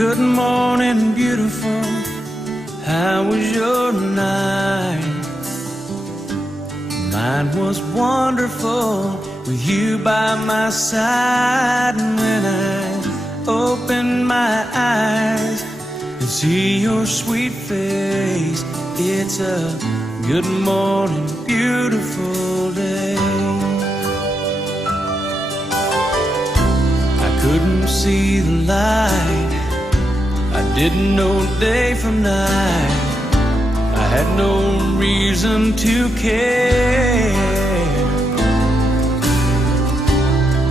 Good morning, beautiful. How was your night? Mine was wonderful with you by my side. And when I opened my eyes and see your sweet face, it's a good morning, beautiful day. I couldn't see the light, I didn't know day from night, I had no reason to care.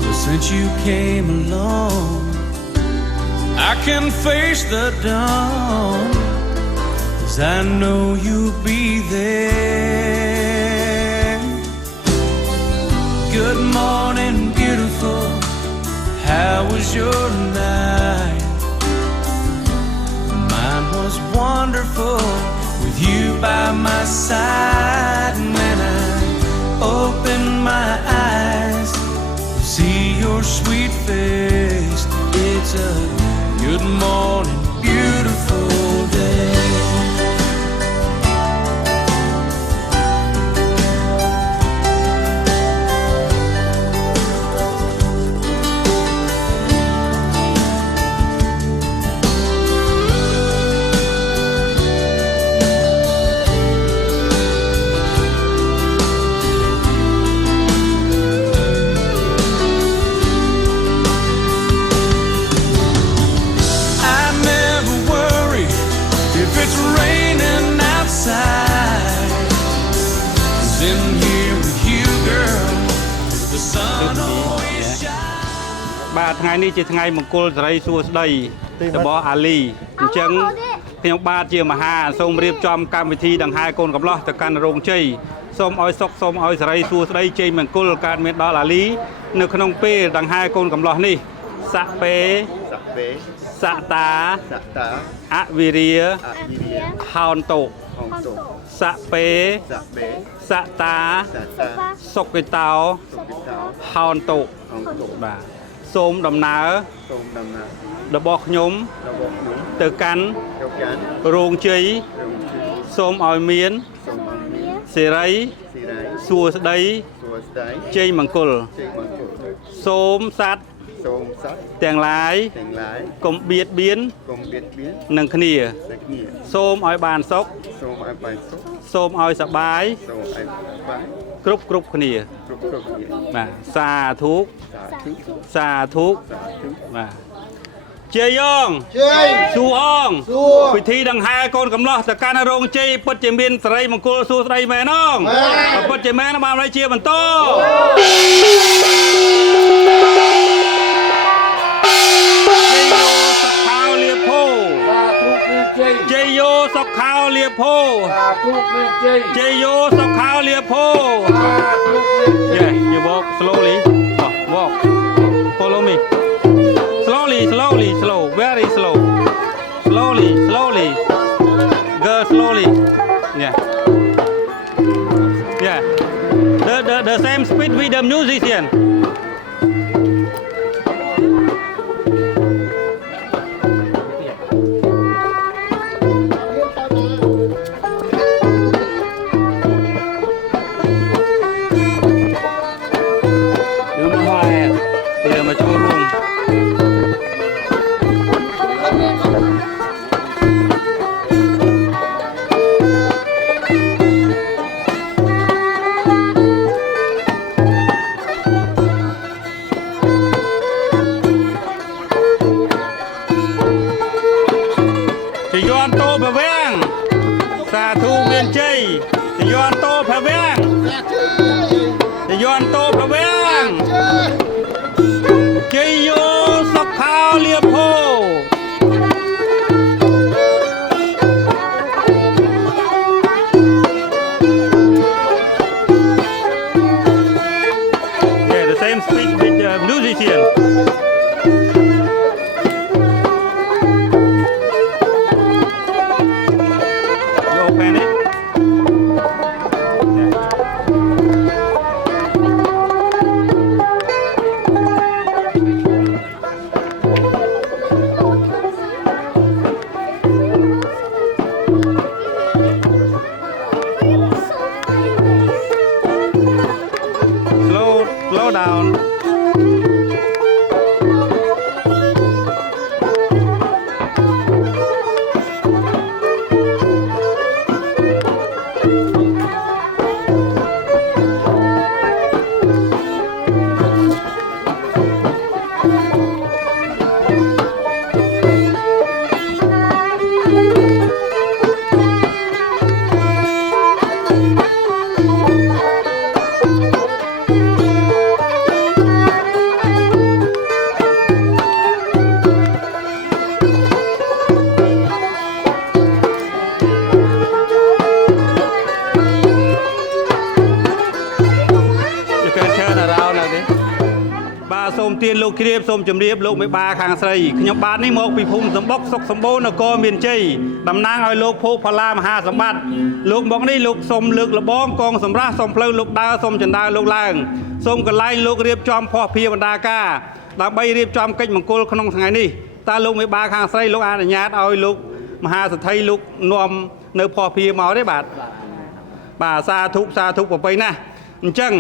But since you came along, I can face the dawn, 'cause I know you'll be there. Good morning, beautiful. How was your night? Mine was wonderful with you by my side. And when I opened my eyes to see your sweet face, it's a good morning, beautiful day. Baថ្ងៃនេះជាថ្ងៃមង្គលសិរីសួស្តីរបស់អាលីអញ្ចឹងខ្ញុំបាទជាមហាសូមរៀបចំកម្មវិធីដង្ហែកូនកំលោះទៅកាន់រោងជ័យសូមឲ្យសុខសូមឲ្យសិរីសួស្តីជ័យមង្គលកើតមានដល់អាលីនៅក្នុងពេលដង្ហែកូនកំលោះនេះសៈពេសៈតាអវិរិយហោនតោសៈពេសៈតាសុកិតោហោនតោបាទសូមដំណើររបស់ខ្ញុំទៅកាន់រោងជ័យសូមឲ្យមានសិរីសួស្តីជ័យមង្គលសូមសត្វទាំងឡាយកុំបៀតបៀននឹងគ្នាសូមឲ្យបានសុខសូមឲ្យសប្បាយគ្រប់គ្នាបាទសាធុសាធុបាទជ័យងសួអងពិធីដង្ហែកូនកំលោះទៅកាន់រោងជ័យពិតជាមានសិរីមង្គលសួស្តីមែនងពិតជាមែនបានហើយជាបន្តជ័យយោសុខោលៀភោជ័យយោសុខោលៀភោ Yeah, you walk slowly. Walk. Follow me. Slowly, slow. Very slow. Slowly. Girl, slowly. Yeah. The same speed with the musician. slow down. Bà xôm tiên lục kia xôm chấm điệp lục 13 khang sầy nhậm bát ní một bị phun sầm bốc sốc sầm bố nó co miền Tây đầm nangឲ្យលោក phô ផល្លាមហាសម្បត្តិលោកមកនេះលោកសុំលើកលបងកងសម្រាប់សុំផ្លូវលោកដើរសុំចន្ទើលោកឡើងសុំកន្លែងលោករៀបចំភ័ស្តុភារបណ្ដាការដើម្បីរៀបចំកិច្ចមង្គលក្នុងថ្ងៃនេះតើលោកមេបាខាងស្រីលោកអនុញ្ញាតឲ្យលោកមហាសេដ្ឋីលោកនាំនៅភ័ស្តុភារមកទេបាទបាទសាធុប្របីណាស់អញ្ចឹង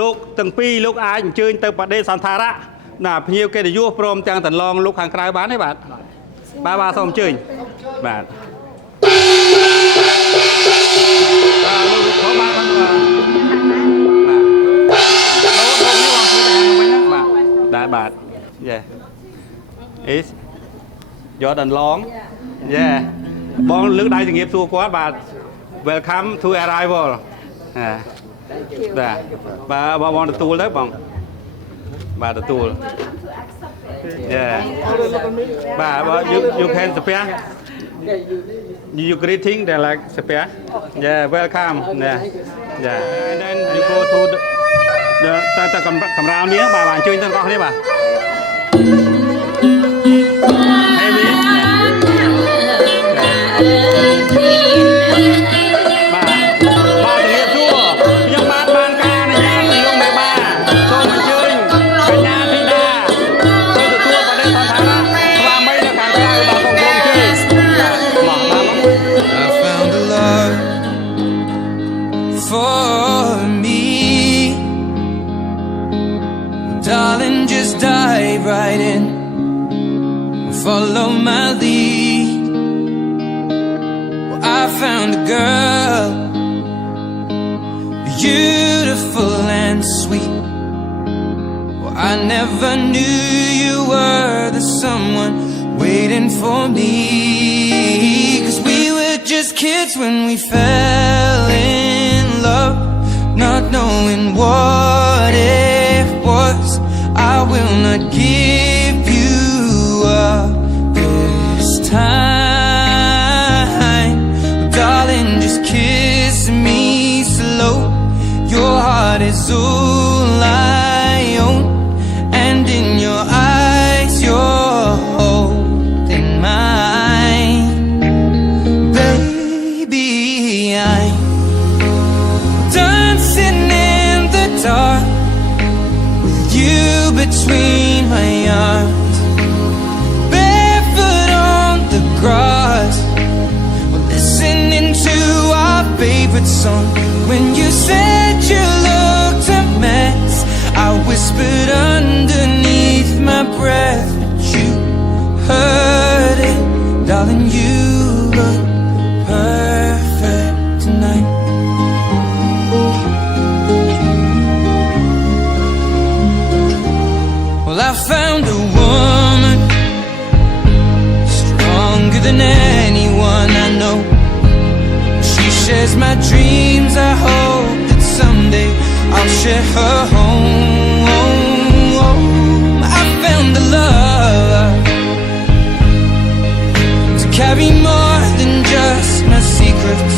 លោកទាំងពីរលោកអាចអញ្ជើញទៅបដិសន្ធារៈណាភ្ញៀវកិត្តិយសព្រមទាំងតឡងលោកខាងក្រៅបានទេបាទបាទសូមអញ្ជើញបាទលោកខោបានបាទបាទ yeah is យកដល់ឡង yeah បងលើកដៃជំរាបសួរគាត់បាទ welcome to arrival បាទបងទទួលទៅបងបាទទទួល yeah បាទ you can spare you greeting they like spare yeah welcome yeah and then you go to the តែកំរោលនេះបាទអញ្ជើញទាំងអស់គ្នាបាទDarling, just dive right in, follow my lead. Well, I found a girl, beautiful and sweet. Well, I never knew you were the someone waiting for me. 'Cause we were just kids when we fell in love, not knowing what it was. I will not give you up this time. Darling, just kiss me slow. Your heart is all I own, and in your eyes you're holding mine. Baby, I'm dancing in the dark, you between my arms, barefoot on the grass. We're listening to our favorite song. When you said you looked a mess, I whispered underneath my breath, but you heard it. Darling, you look perfect tonight. I found a woman stronger than anyone I know. She shares my dreams. I hope that someday I'll share her home. I found a love to carry more than just my secrets,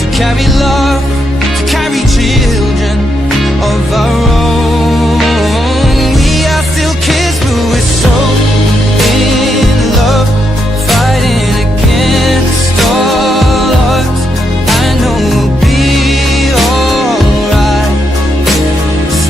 to carry love, to carry children of our own. We're so in love, fighting against all odds. I know we'll be alright this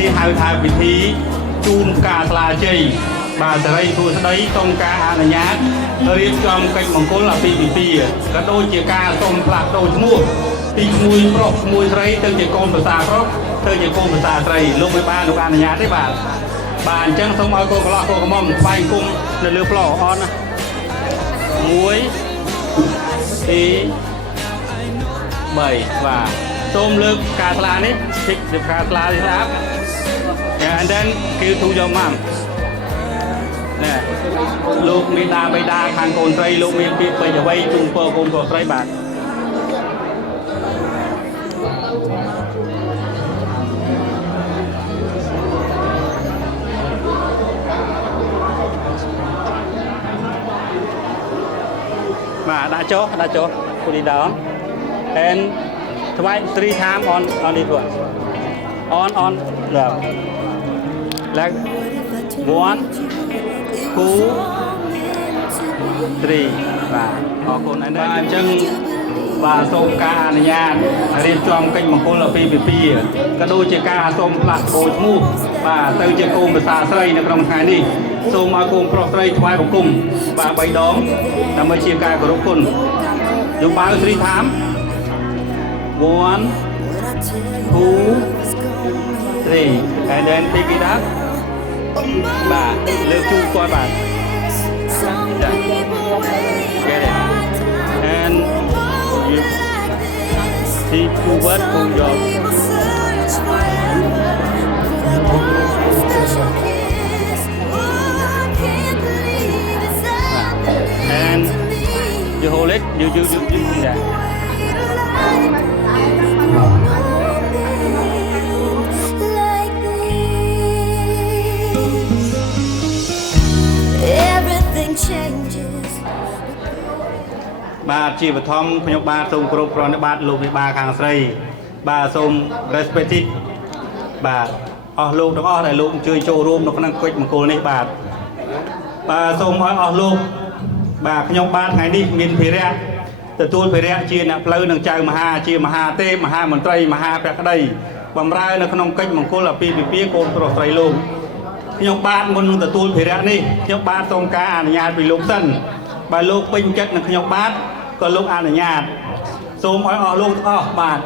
នេះហៅថាពិធីជូនការស្លាជ័យបាទសេរីសួស្តីសូមការអនុញ្ញាតរៀបចំកិច្ចមង្គលអាពាហ៍ពិពាហ៍ក៏ដូចជាការសូមផ្លាស់ប្ដូរឈ្មោះពីឈ្មោះប្រុសឈ្មោះស្រីទៅជាកូនប្រសាប្រុសទៅជាកូនប្រសាស្រីលោកមិនបានលោកអនុញ្ញាតទេបាទបាទអញ្ចឹងសូមឲ្យកូនកន្លោះកូនកំមុំស្វែងគុំនៅលើផ្លូវអនណា1 2 3បាទសូមលើកការស្លានេះតិចទៅការស្លានេះស្អាត and then give to your mom ណែលោកមេដាបៃតាខាងកូនស្រីលោកមានពាក្យពេចន៍អ្វីជូនពរកូនប្រុសស្រីបាទបាទដាក់ចុះ put it down and twice 3 times on it one on like 1 2 3បាទអរគុណហើយបាទអញ្ចឹងបាទសូមការអនុញ្ញាតរៀបចំកិច្ចមង្គលអាពាហ៍ពិពាហ៍ក៏ដូចជាការសូមផ្លាស់ប្ដូរឈ្មោះបាទទៅជាកូនប្រសាស្រីនៅក្នុងថ្ងៃនេះសូមឲ្យកូនប្រុសស្រីថ្វាយបង្គំបាទ3ដងដើម្បីជាការគោរពគុណយកបាវ3 time 1 2 3 and then pick it up បាទលើកជូនគាត់បាទ get it and you see two words to your and you hold it you thatបាទជាបឋមខ្ញុំបាទសូមគោរពប្រណិប័តលោកវិបាខាងស្រីបាទសូម respect បាទអស់លោកទាំងអស់ដែលលោកអញ្ជើញចូលរួមនៅក្នុងកិច្ចមង្គលនេះបាទសូមឲ្យអស់លោកបាទខ្ញុំបាទថ្ងៃនេះមានភារៈទទួលភារៈជាអ្នកផ្លូវនឹងចៅមហាជាមហាទេពមហាមន្ត្រីមហាភក្តីបម្រើនៅក្នុងកិច្ចមង្គលអាពាហ៍ពិពាហ៍កូនប្រុសស្រីលោកខ្ញុំបាទមុននឹងទទួលភារៈនេះខ្ញុំបាទសូមការអនុញ្ញាតពីលោកសិនបើលោកពេញចិត្តនឹងខ្ញុំបាទក៏លោកអនុញ្ញាតសូមឲ្យអស់លោកទាំងអស់បាទ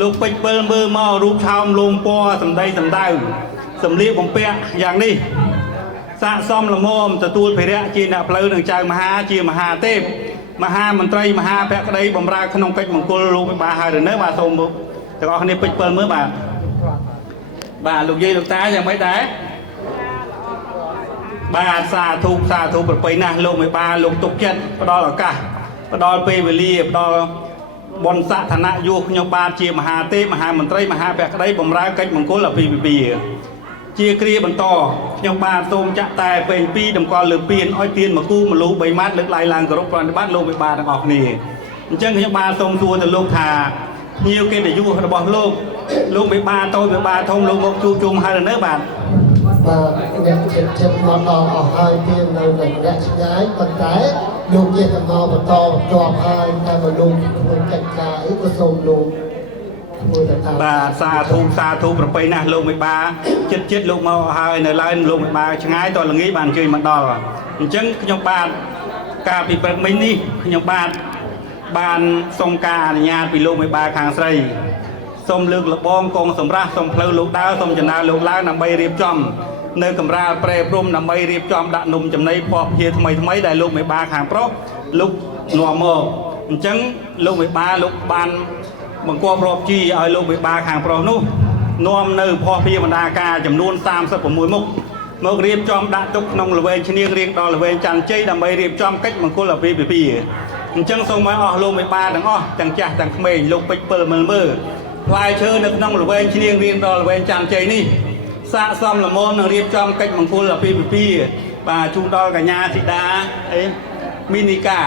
លោកពេញពិលមើលមករូបឆោមលងពណ៌សម្ដីសម្ដៅសម្លៀកបំពាក់យ៉ាងនេះស័ក្តិសមល្មមទទួលភារៈជាអ្នកផ្លូវនឹងចៅមហាជាមហាទេពមហាមន្ត្រីមហាភក្តីបម្រើក្នុងកិច្ចមង្គលលោកវិបាហើយនៅបាទសូមទាំងអស់គ្នាពេញពិលមើលបាទលោកយាយលោកតាយ៉ាងម៉េចដែរបាទសាធុប្រពៃណាស់លោកមេបាលោកទុកចិត្តផ្ដល់ឱកាសផ្ដល់ពេលវេលាផ្ដល់បុណ្យស័ក្តិឋានៈយោខ្ញុំបាទជាមហាទេពមហាមន្ត្រីមហាភក្តីបម្រើកិច្ចមង្គលអាពាហ៍ពិពាហ៍ជាគ្រាបន្តខ្ញុំបាទសូមចាក់តែពេញ2តម្កល់លើពៀនឲ្យទៀនមកគូមលូ3ម៉ាត់លើកដៃឡើងគោរពប្រណិប័តលោកមេបាទាំងអស់គ្នាអញ្ចឹងខ្ញុំបាទសូមសួរទៅលោកថាភ្ញៀវកិត្តិយសរបស់លោកមេបាតូចមេបាធំលោកមកជួបជុំហើយនៅបាទអ្នកចិត្តមកដល់អស់ហើយទៀតនៅនឹងអ្នកឆ្ងាយប៉ុន្តែលោកជាកំណត់បន្តជាប់ហើយតែបើលោកធ្វើកិច្ចការអីក៏សូមលោកធ្វើទៅតាមបាទសាធុប្រពៃណាស់លោកមេបាចិត្តលោកមកហើយនៅឡើយលោកមេបាឆ្ងាយតល្ងាចបានអញ្ជើញមកដល់អញ្ចឹងខ្ញុំបាទការពីព្រឹកមិញនេះខ្ញុំបាទបានសូមការអនុញ្ញាតពីលោកមេបាខាងស្រីសូមលើកលបងកងសម្រាប់សូមផ្លូវលោកដើរសូមចំណាលោកឡើងដើម្បីរៀបចំនៅកម្រាលប្រែព្រំដើម្បីរៀបចំដាក់នំចំណីពណ៌ភាថ្មីដែលលោកមេបាខាងប្រុសលោកនាំមកអញ្ចឹងលោកមេបាលោកបានបង្គាប់រាប់ជីឲ្យលោកមេបាខាងប្រុសនោះនាំនៅភ័ស្តុភារបណ្ដាការចំនួន36មុខមករៀបចំដាក់ទុកក្នុងល្វែងឈ្នៀងរៀងដល់ល្វែងច័ន្ទជ័យដើម្បីរៀបចំកិច្ចមង្គលអាពាហ៍ពិពាហ៍អញ្ចឹងសូមឲ្យអស់លោកមេបាទាំងអស់ទាំងចាស់ទាំងក្មេងលោកពេជ្រពិលមើលផ្លែឈើនៅក្នុងល្វែងឈ្នៀងរៀងដល់ល្វែងច័ន្ទជ័យនេះស័ក្តិសមល្មមនឹងរៀបចំកិច្ចមង្គលអាពាហ៍ពិពាហ៍បាទជូនដល់កញ្ញាធីតាមីនីកា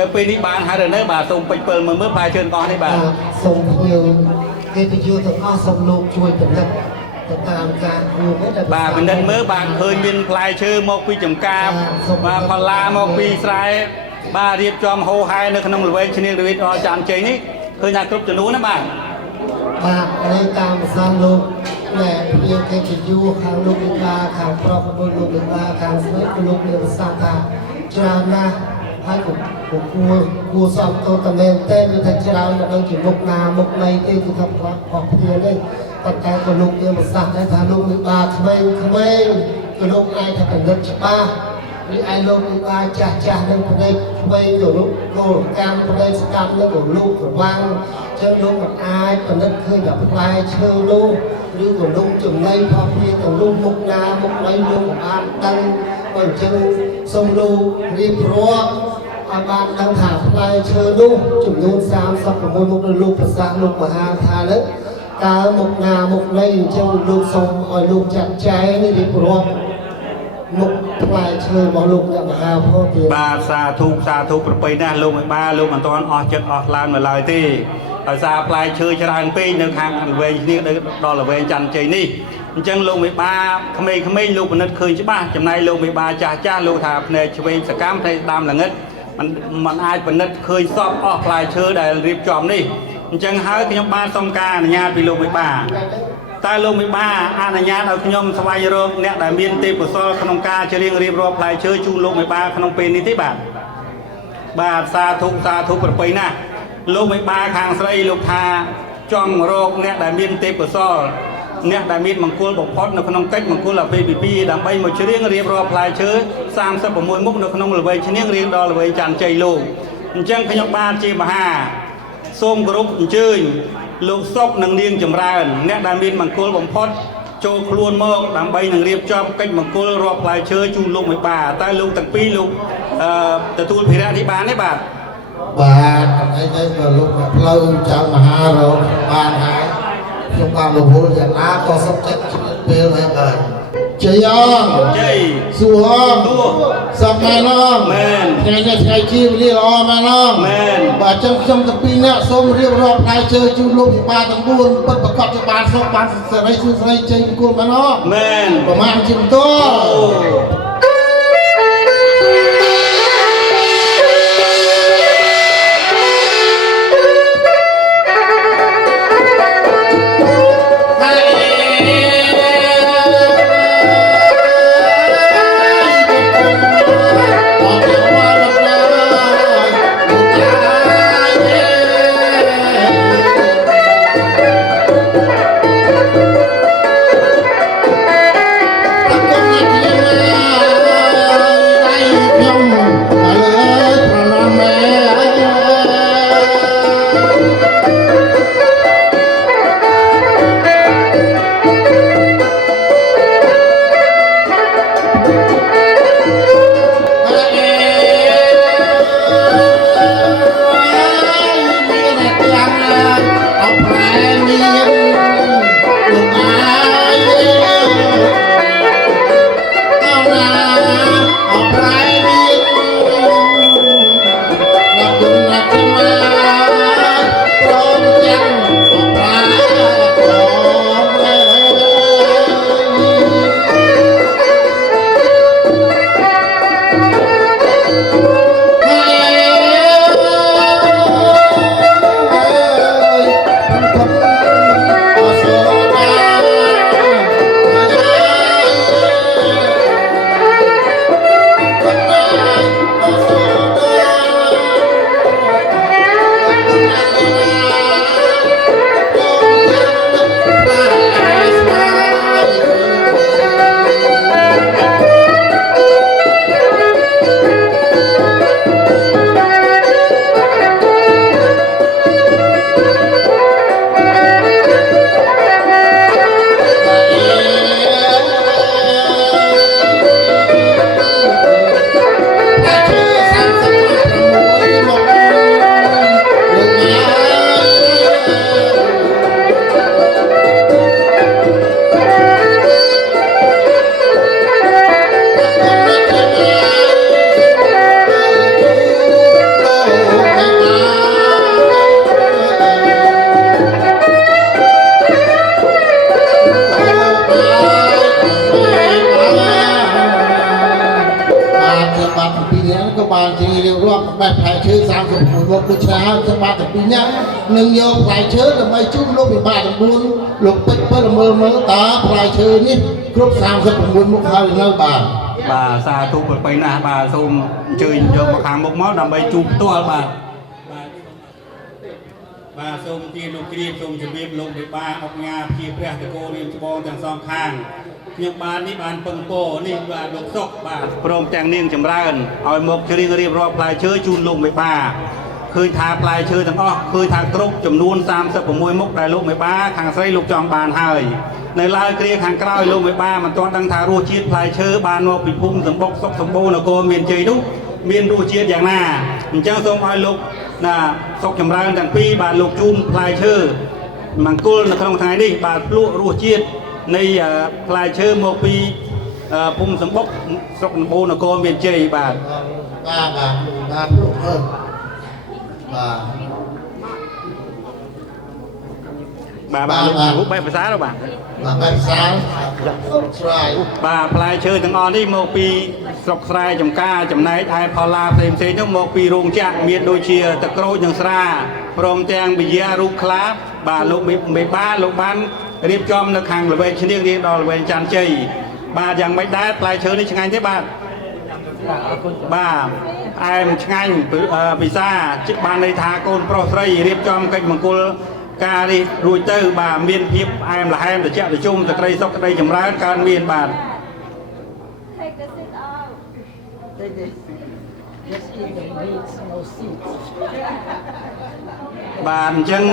នៅពេលនេះបានហើយនៅបាទសូមពេជ្រពិលមើលផ្លែឈើទាំងអស់នេះបាទសូមភ្ញៀវកិត្តិយសទាំងអស់សូមលោកជួយពិនិត្យទៅតាមការគួរបាទពិនិត្យមើលបាទឃើញមានផ្លែឈើមកពីចំការបាទផល្លាមកពីស្រែបាទរៀបចំហូរហែនៅក្នុងល្វែងឈ្នៀងរៀងដល់ច័ន្ទជ័យនេះឃើញថាគ្រប់ចំនួនណាបាទនេះតាមសំលោក แม่เพียงแค่จะอยู่ข้างลูกเป็นบาข้างครอบครัวลูกเป็นบาข้างสมัยลูกเรียนสาขาจรานะให้ผมครูสอบตัวตะเมนเต้หรือทัชราเราต้องจีมุกนามุกในเต้ที่ทำความออกเพียงนี่ตั้งแต่กับลูกเรียนสาขาทางลูกเป็นบาทำไมกับลูกไอ้ถ้าเป็นรัชบ้าหรือไอ้ลูกเป็นบาจ่าเรื่องคนใดทำไมกับลูกโกรธการคนใดสกัดเรื่องของลูกกับวังเจ้าลูกกับอายคนนั้นเคยกับปลายเชื่อลูกหรือของลูกจุ่มในพอเพียงของลูกมุกนามุกในลูกอ่านตั้งวันเจ้าทรงลูกรีบร้องอาบานดังถามปลายเชื่อลูกจุ่มนูนสามสับของมุกลูกภาษาลูกมหาทานึกกามุกนามุกในเจ้าลูกทรงอ่อยลูกจัดใจนี่รีบร้องมุกปลายเชื่อบอกลูกเนี่ยมหาพ่อเพียง បាទសាធុប្រពៃណាស់លោកមិនបាលោកមិនតាន់អស់ចិត្តអស់ឡានមកឡើយទេដោយសារផ្លែឈើច្រើនពេកនៅខាងអន្វែងគ្នាដល់ល្វែងច័ន្ទជ័យនេះអញ្ចឹងលោកមេបាក្មេងៗលោកពិនិត្យឃើញច្បាស់ចំណែកលោកមេបាចាស់លោកថាភ្នែកឆ្វេងសកម្មភ្នែកស្ដាំល្ងិតมันអាចពិនិត្យឃើញសពអស់ផ្លែឈើដែលរៀបចំនេះអញ្ចឹងហើយខ្ញុំបានសុំការអនុញ្ញាតពីលោកមេបាតើលោកមេបាអនុញ្ញាតឲ្យខ្ញុំស្វែងរកអ្នកដែលមានទេពកោសល្យក្នុងការច្រៀងរៀបរាប់ផ្លែឈើជូនលោកមេបាក្នុងពេលនេះទេបាទសាធុប្រពៃណាស់លោកមេបាខាងស្រីលោកថាចង់រកអ្នកដែលមានទេពកោសល្យអ្នកដែលមានមង្គលបំផុតនៅក្នុងកិច្ចមង្គលអាពាហ៍ពិពាហ៍ដើម្បីមកច្រៀងរៀបរាប់ផ្លែឈើ36មុខនៅក្នុងល្បែងឈ្នៀងរៀងដល់ល្បែងច័ន្ទជ័យលោកអញ្ចឹងខ្ញុំបានជាមហាសូមគោរពអញ្ជើញលោកសុកនិងនាងចម្រើនអ្នកដែលមានមង្គលបំផុតចូលខ្លួនមកដើម្បីនឹងរៀបចំកិច្ចមង្គលរាប់ផ្លែឈើជូនលោកមេបាតែលោកទាំងពីរលោកទទួលភារៈនេះបានទេបាទអីទៅក៏លោកផ្លូវចាំមហារោគបានហើយខ្ញុំបានរវល់យ៉ាងណាក៏សុខចិត្តពេលហើយបាទជ័យអងជ័យសួរអងសំណានអងមែនថ្ងៃនេះថ្ងៃជាវេលាល្អមែនអងមែនបាទចឹងខ្ញុំទាំងពីរនាក់សូមរៀបរាប់ផ្លែឈើជូនលោកពិបាលទាំង4ពិតប្រកបជាបានសុខបានសេរីសួស្តីជ័យគួរមែនអងមែនប្រមាណជាបន្ត បានជារៀបរាប់បែបផ្លែឈើ31មកពុឆ្នាំសម្បត្តិពីនេះនឹងយកផ្លែឈើដើម្បីជូនលោកពិបាកទាំង4លោកពេជ្រពិលមើលតើផ្លែឈើនេះគ្រប់36មុខហើយនៅបានបាទសាធុប្របីណាស់បាទសូមអញ្ជើញយកមកខាងមុខមកដើម្បីជួបផ្ទាល់បាទបាទសូមទានលោកគ្រាសូមជម្រាបលោកពិបាកអុកញ៉ាជាព្រះតកូលរៀបច្បងទាំងសងខាងខ្ញុំបាននេះបានពឹងពោនេះបាទលោកសុកបាទព្រមទាំងនាងចម្រើនឲ្យមកច្រៀងរៀបរាប់ផ្លែឈើជូនលោកមេបាឃើញថាផ្លែឈើទាំងអស់ឃើញថាគ្រប់ចំនួន36មុខដែលលោកមេបាខាងស្រីលោកចង់បានហើយនៅឡើយគ្រាខាងក្រោយលោកមេបាមិនទាន់ដឹងថារសជាតិផ្លែឈើបានមកពីភូមិសម្បុកសុកសម្បូរនគរមានជ័យនោះមានរសជាតិយ៉ាងណាអញ្ចឹងសូមឲ្យលោកណាសុកចម្រើនទាំងពីរបាទលោកជូនផ្លែឈើមង្គលនៅក្នុងថ្ងៃនេះបាទភ្លក់រសជាតិនៃផ្លែឈើមកពីភូមិសម្បុកស្រុកដំបូងនគរមានជ័យបាទបាទភ្លក់បាទរូបបែបភាសាទៅបាទបែបភាសាស្រ័យបាទផ្លែឈើទាំងអស់នេះមកពីស្រុកស្រែចំការចំណែកឯផល្លាផ្សេងៗនោះមកពីរោងចក្រមានដូចជាទឹកក្រូចនិងស្រាព្រមទាំងវិយារូបខ្លាបាទលោកមេបាលោកបានរៀបចំនៅខាងល្វែងឈ្នៀងរៀងដល់ល្វែងច័ន្ទជ័យបាទយ៉ាងម៉េចដែរផ្លែឈើនេះឆ្ងាញ់ទេបាទបាទអែមឆ្ងាញ់ពិសាបានន័យថាកូនប្រុសស្រីរៀបចំកិច្ចមង្គលការនេះរួចទៅបាទមានភាពអែមល្ហែមត្រជាក់ត្រជុំសេចក្តីសុខសេចក្តីចម្រើនកើតមានបាទបាទអញ្ចឹង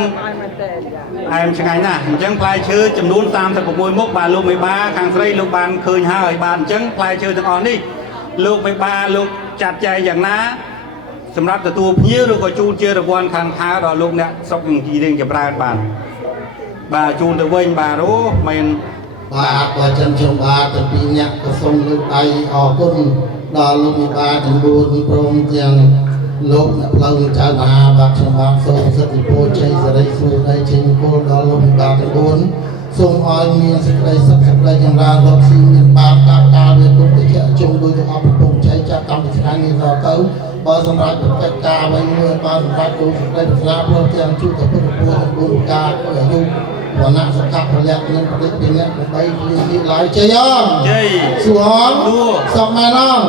អែមឆ្ងាញ់ណាស់អញ្ចឹងផ្លែឈើចំនួន36មុខបាទលោកមេបាខាងស្រីលោកបានឃើញហើយបាទអញ្ចឹងផ្លែឈើទាំងអស់នេះលោកមេបាលោកចាត់ចែងយ៉ាងណាសម្រាប់ទទួលភ្ញៀវឬក៏ជូនជារង្វាន់ខាងខៅដល់លោកអ្នកស្រុកជីរៀងចម្រើនបាទជូនទៅវិញបាទអូមែនបាទបើចិនខ្ញុំបាទទាំងពីរអ្នកក៏សូមលើកដៃអរគុណដល់លោកមេបាទាំង4ព្រមទាំងលោកអ្នកផ្លូវចៅមហាបាទខ្ញុំបាទសូមសិទ្ធិពោជ័យសេរីសួស្តីជ័យមង្គលដល់លោកមេបាទាំង4សូមឲ្យមានសេចក្តីសុខសេចក្តីចម្រើនរកស៊ីមានបានតាមការវាគុំតិចជុំដោយទាំងអស់ប្រពន្ធជ័យចាប់តាំងពីថ្ងៃនេះដល់ទៅបើសម្រាប់កិច្ចការអ្វីមួយបានសម្រាប់គោលសេចក្តីប្រាថ្នាព្រមទាំងជួបតែពុទ្ធពលទាំង4ការអាយុវណ្ណៈសក្តិពលៈនិងបរិទ្ធិអ្នកដើម្បីលីឡាយជ័យអងជ័យសួរសំមែនអង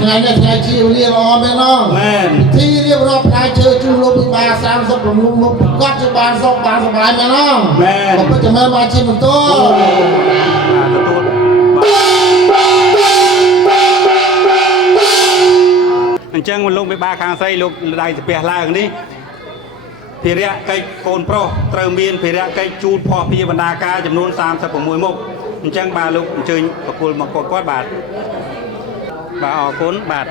ថ្ងៃនេះថ្ងៃជាវេលាល្អមែនអងមែនពិធីរៀបរាប់ផ្លែឈើជូនលោកពិបា36មុខប្រកាសជាបានសុខបានសប្បាយមែនអងមែនបើពិតជាមែនមកជាបន្តអញ្ចឹងលោកមេបាខាងស្រីលោកដៃស្ពះឡើងនេះភារៈកិច្ចកូនប្រុសត្រូវមានភារៈកិច្ចជូនភ័ព្វភាវនាការចំនួន36មុខអញ្ចឹងបាទលោកអញ្ជើញប្រគល់មកគាត់បាទអរគុណបាទ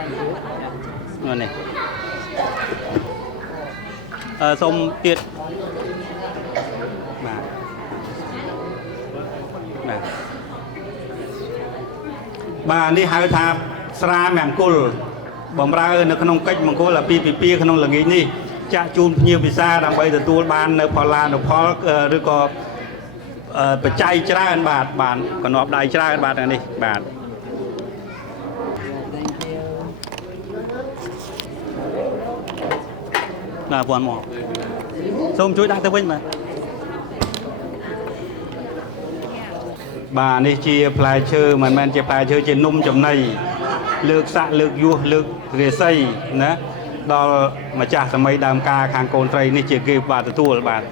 នេះសូមទៀតបាទនេះហៅថាស្រាមង្គលបំរើនៅក្នុងកិច្ចមង្គលអាពាហ៍ពិពាហ៍ក្នុងល្ងាចនេះចាក់ជូនភ្ញៀវពិសាដើម្បីទទួលបាននៅផល្លានុផលឬក៏បច្ច័យច្រើនបាទកណប់ដៃច្រើនបាទនេះបាទព័ន្ធមកសូមជួយដាក់ទៅវិញបាទនេះជាផ្លែឈើមិនមែនជាផ្លែឈើជានំចំណីលើកសាក់លើកយោះលើករាសីណាដល់ម្ចាស់សម័យដើមការខាងកូនស្រីនេះជាគេបាទទទួលបាទ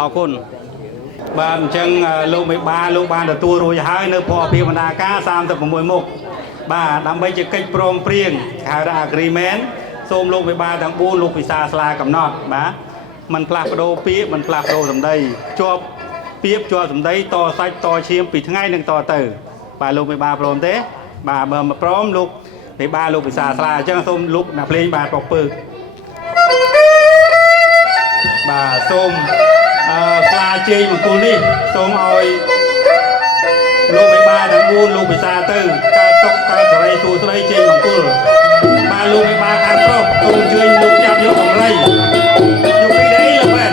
អរគុណបាទអញ្ចឹងលោកមេបាលោកបានទទួលរួចហើយនៅភ័ព្វភាវនាការ36មុខបាទដើម្បីជាកិច្ចព្រមព្រៀងហៅថា agreement សូមលោកមេបាទាំង4លោកពិសាស្លាកំណត់បាទมันផ្លាស់ប្ដូរពាក្យมันផ្លាស់ប្ដូរសម្ដីជាប់ពាក្យជាប់សម្ដីតសាច់តឈាមពីថ្ងៃនឹងតទៅបាទលោកមេបាព្រមទេបាទបើមិនព្រមលោកមេបាលោកពិសាស្លាអញ្ចឹងសូមលោកអ្នកភ្លេងបាទប្រពើបាទសូមស្លាជ័យមង្គលនេះសូមឲ្យលោកមេបាទាំង4លោកពិសាទៅកើតសុខកើតសេរីសួស្តីជ័យមង្គលបាទលោកមេបាខាងប្រុសសូមអញ្ជើញលោកចាប់យកអង្រៃយកពីđâyលោកមែនយកពីđâyលោកមែន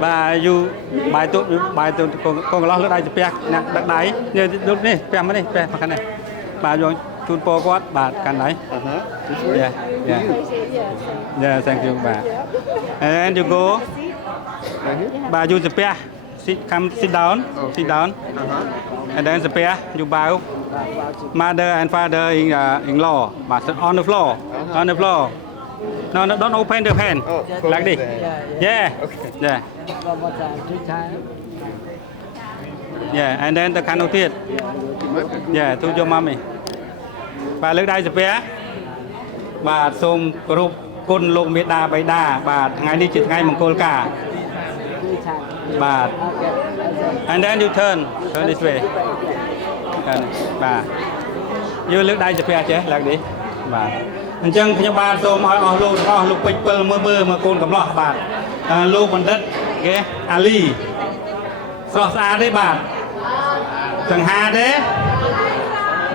bà du bài tụ con lo lúc đâyจะเปียกนะดักไหนเนี่ยลูกนี่เปียกมาดิเปียกมากันนี่bà du chun po quát bàกันไหน yeah yeah yeah thank you bà and you go bà duจะเปียกcome sit down sit down and then จะเปียก you bow mother and father in law but on the floor on the floor no don't open the pen like this yeah yeah yeah and then the can of teeth yeah to your mommy bàលើកដៃសាពះបាទសូមគោរពគុណលោកមេដាបៃតាបាទថ្ងៃនេះជាថ្ងៃមង្គលការបាទ and then you turn this way បាទយើងលើកដៃសាពះចេះឡើងនេះបាទអញ្ចឹងខ្ញុំបាទសូមឲ្យអស់លោកទាំងអស់លោកពេជ្រពិលមើលមកកូនកំឡោះបាទលោកបណ្ឌិតគេអាលីស្រស់ស្អាតទេបាទសង្ហាទេ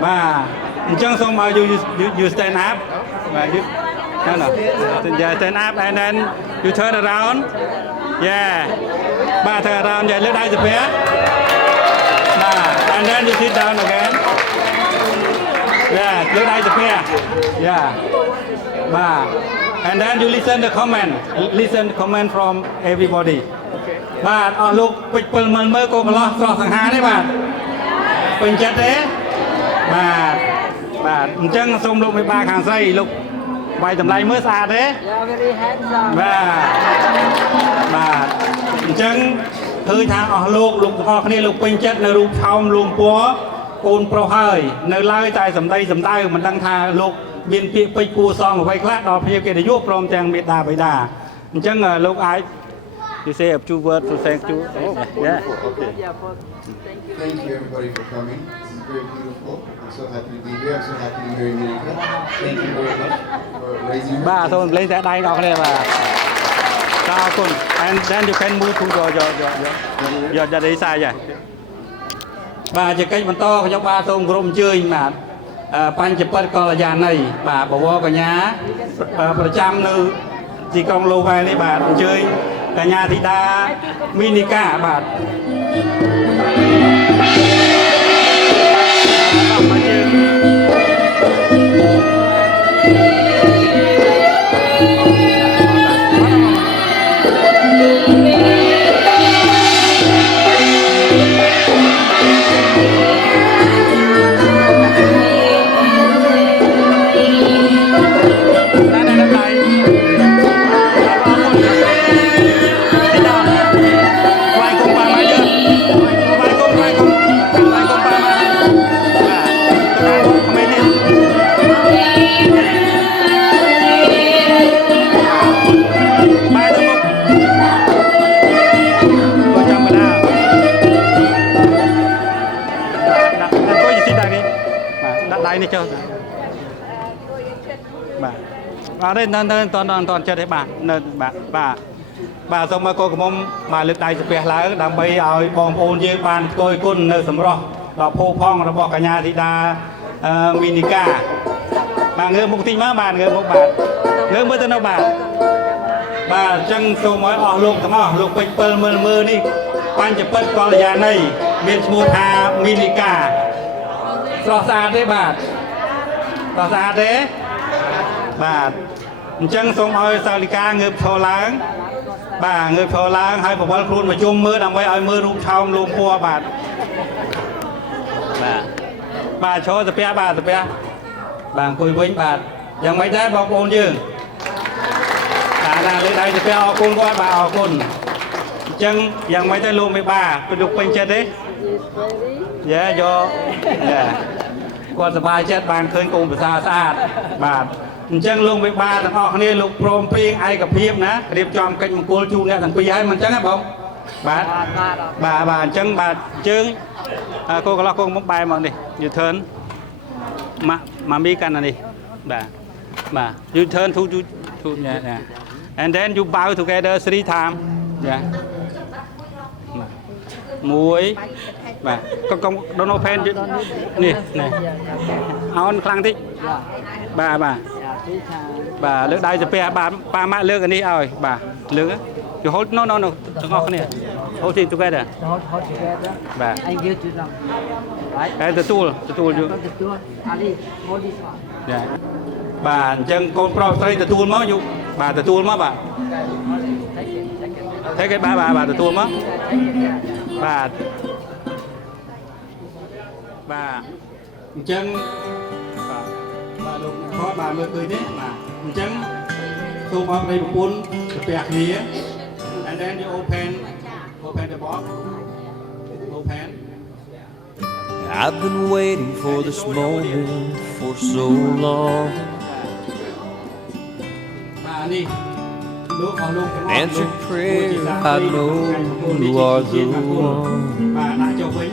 បាទអញ្ចឹងសូមឲ្យ you stand up បាទ you no stand up and then you turn around yeah បាទ turn around យកលើកដៃសាពះបាទ and then you sit down again yeah លើកដៃសាពះ yeah បាទ and then you listen the comment from everybody បាទអស់លោកពេជ្រពិលមើលកូនកន្លោះស្រស់សង្ហាទេបាទពេញចិត្តទេបាទបាទអញ្ចឹងសូមលោកមេបាខាងស្រីលោកវាយតម្លៃមើលស្អាតទេបាទអញ្ចឹងឃើញថាអស់លោកទាំងអស់គ្នាលោកពេញចិត្តនៅរូបថោមលួងពណ៌កូនប្រុសហើយនៅឡើយតែសម្ដីសម្ដៅមិនដឹងថាលោកមានពាក្យពេចន៍គួរសមអ្វីខ្លះដល់ភ្ញៀវកិត្តិយសព្រមទាំងមេដាបៃតាអញ្ចឹងលោកអាច You say a few words to thank you. Yeah. Okay. Thank you everybody for coming. It's very beautiful. I'm so happy to be here. I'm so happy to be here in America. Thank you very much for raising me. បាទសូមលេងតែដៃដល់គ្នាបាទអរគុណ and then you can move to your side បាទជាកិច្ចបន្តខ្ញុំបាទសូមគោរពអញ្ជើញបាទបញ្ចពិតកល្យាណីបាទបវរកញ្ញាប្រចាំនៅទីក្រុងឡូវែលនេះបាទអញ្ជើញកញ្ញាធីតាមីនីកាបាទមកជើង នេះចុះបាទអត់ទេនៅតន់ចិត្តទេបាទនៅបាទសូមឲ្យកូនកំមុំបាទលើកដៃស្ពះឡើងដើម្បីឲ្យបងប្អូនយើងបានគយគុណនៅសម្រស់ដល់ភោផង់របស់កញ្ញាធីតាមីនីកាបាទងើបមុខតិចមកបាទងើបមុខបាទងើបមើលទៅនៅបាទអញ្ចឹងសូមឲ្យអស់លោកទាំងអស់លោកពេជ្រពិលមើលនេះបញ្ចពិតកល្យាណីមានឈ្មោះថាមីនីកាស្រស់ស្អាតទេបាទស្រស់ស្អាតទេបាទអញ្ចឹងសូមឲ្យសាលីកាងើបឈរឡើងបាទងើបឈរឡើងហើយបវល់ខ្លួនមកជុំមើលដើម្បីឲ្យមើលរូបឆោមលួងពណ៌បាទឈរស្ពះបាទស្ពះបាទអង្គុយវិញបាទយ៉ាងម៉េចដែរបងប្អូនយើងលើកដៃស្ពះអរគុណគាត់បាទអរគុណអញ្ចឹងយ៉ាងម៉េចដែរលោកមេបាពេលលោកពេញចិត្តទេយ៉ាគាត់សប្បាយចិត្តបានឃើញកូនប្រសាស្អាតបាទអញ្ចឹងលោកមេបាទាំងអស់គ្នាលោកព្រមព្រៀងឯកភាពណារៀបចំកិច្ចមង្គលជូនអ្នកទាំងពីរហើយមិនអញ្ចឹងហ៎បងបាទអញ្ចឹងបាទជើងកូនកន្លោះកូនមុខបែរមកនេះ you turn ម៉ាមីកាន់នេះបាទ you turn to and then you bow together 3 times 1 បាទកុំដូនអូផេននេះនេះអោនខ្លាំងតិចបាទលើកដៃទៅពេលបាទប៉ាម៉ាក់លើកអានេះឲ្យបាទលើក you hold no ទាំងអស់គ្នា hold it together Hold together. បាទ I give to them. Right? ហើយទទួលយក Not the door. Ali, hold this one. ចាបាទអញ្ចឹងកូនប្រុសស្រីទទួលមកយកបាទទទួលមកបាទ Take it. តែគេបាទទទួលមក Take it. បាទអញ្ចឹងបាទលោកខបាទមើលឃើញទេបាទអញ្ចឹងសូមអរគុណប្រពន្ធស្ពះគ្នា and then you open the box open I've been waiting for this moment for so long. បាទនេះលោកអស់លោកទាំងអស់ Answered prayer, I know you are the one. បាទដាក់ចុះវិញ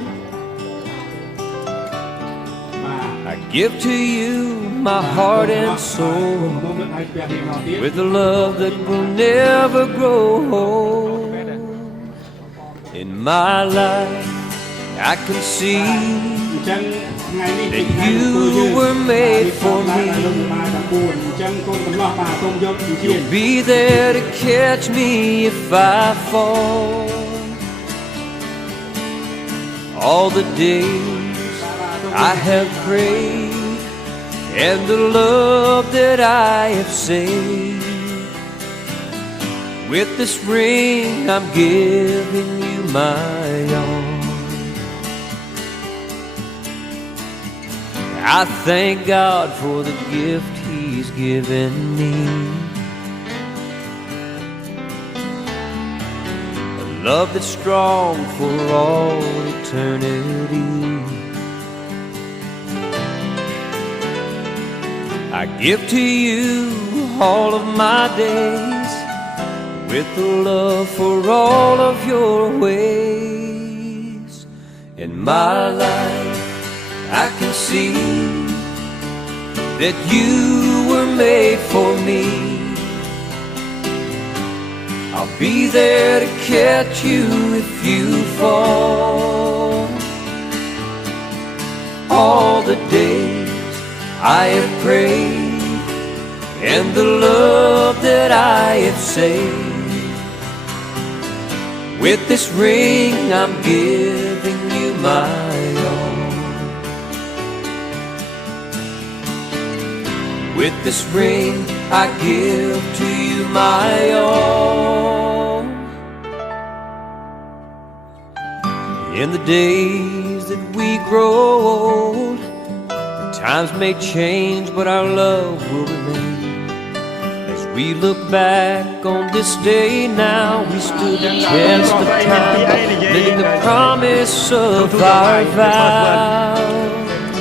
I give to you my heart and soul with a love that will never grow old. In my life, I can see that you were made for me. You'll be there to catch me if I fall. All the days I have prayed and the love that I have saved. With this ring, I'm giving you my all. I thank God for the gift He's given me. A love that's strong for all eternity. I give to you all of my days with a love for all of your ways. In my life, I can see that you were made for me. I'll be there to catch you if you fall. All the days I have prayed and the love that I have saved. With this ring, I'm giving you my all. With this ring, I give to you my all. In the days that we grow old, times may change, but our love will remain. As we look back on this day now, we stood the test of time, living the promise of our vow.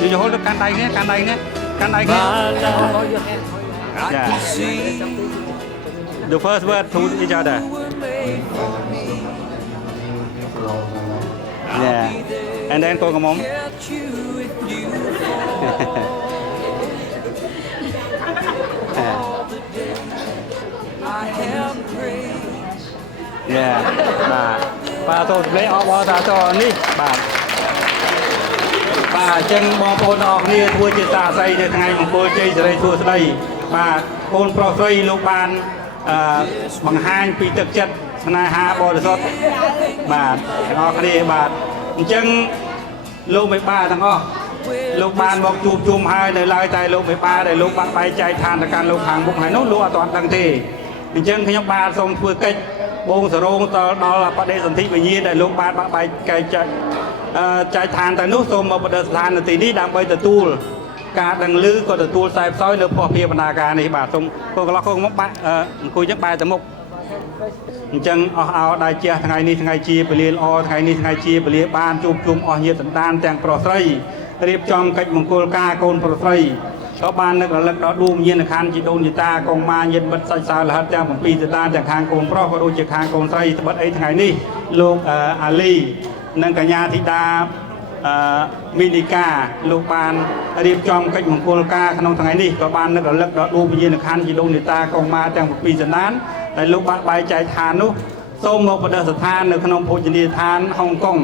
You hold the កាន់ដៃគ្នា My life, I can see the first word to each other you were made for me. yeah and then កូនកំមុំ Catch you if you fall. All the days I have prayed. yeah បាទសូមសម្លេងអបអរសាទរនេះបាទអញ្ចឹងបងប្អូនអរគ្នាធ្វើជាសាក្សីនៅថ្ងៃមង្គលជ័យសិរីសួស្តីបាទកូនប្រុសស្រីលោកបានបង្ហាញពីទឹកចិត្តស្នេហាបរិសុទ្ធបាទទាំងអស់គ្នាបាទអញ្ចឹងលោកមេបាទាំងអស់លោកបានមកជួបជុំហើយនៅឡើយតែលោកមេបាដែលលោកបានបែកចែកឋានទៅកាន់លោកខាងមុខហើយនោះលោកអត់ទាន់ដឹងទេអញ្ចឹងខ្ញុំបាទសូមធ្វើកិច្ចបងសរងដល់បដិសន្ធិវិញ្ញាណដែលលោកបានបែកចែកចែកឋានទៅនោះសូមមកបដិស្ថាននៅទីនេះដើម្បីទទួលការដឹងឮក៏ទទួលខ្សែផ្សោយនៅភ័ព្វភាវនាការនេះបាទសូមកូនកន្លោះកូនមកបាក់អង្គុយចឹងបែរទៅមុខអញ្ចឹងអស់អោដៃជះថ្ងៃនេះថ្ងៃជាពលាល្អថ្ងៃនេះថ្ងៃជាពលាបានជួបជុំអស់ញាតិសន្តានទាំងប្រុសស្រីរៀបចំកិច្ចមង្គលការកូនប្រុសស្រីក៏បាននឹករលឹកដល់ដួងវិញ្ញាណក្ខន្ធជីដូនជីតាកងម៉ាញាតិមិត្តសាច់សៅលហិតទាំង7សន្តានទាំងខាងកូនប្រុសក៏ដូចជាខាងកូនស្រីត្បិតអីថ្ងៃនេះលោកអាលីនិងកញ្ញាធីតាមីនីកាលោកបានរៀបចំកិច្ចមង្គលការក្នុងថ្ងៃនេះក៏បាននឹករលឹកដល់ដួងវិញ្ញាណក្ខន្ធជីដូនជីតាកងម៉ាទាំង7សន្តានដែលលោកបានបែកចែកឋាននោះសូមមកបដិស្ថាននៅក្នុងភោជនីយដ្ឋានហុងកុង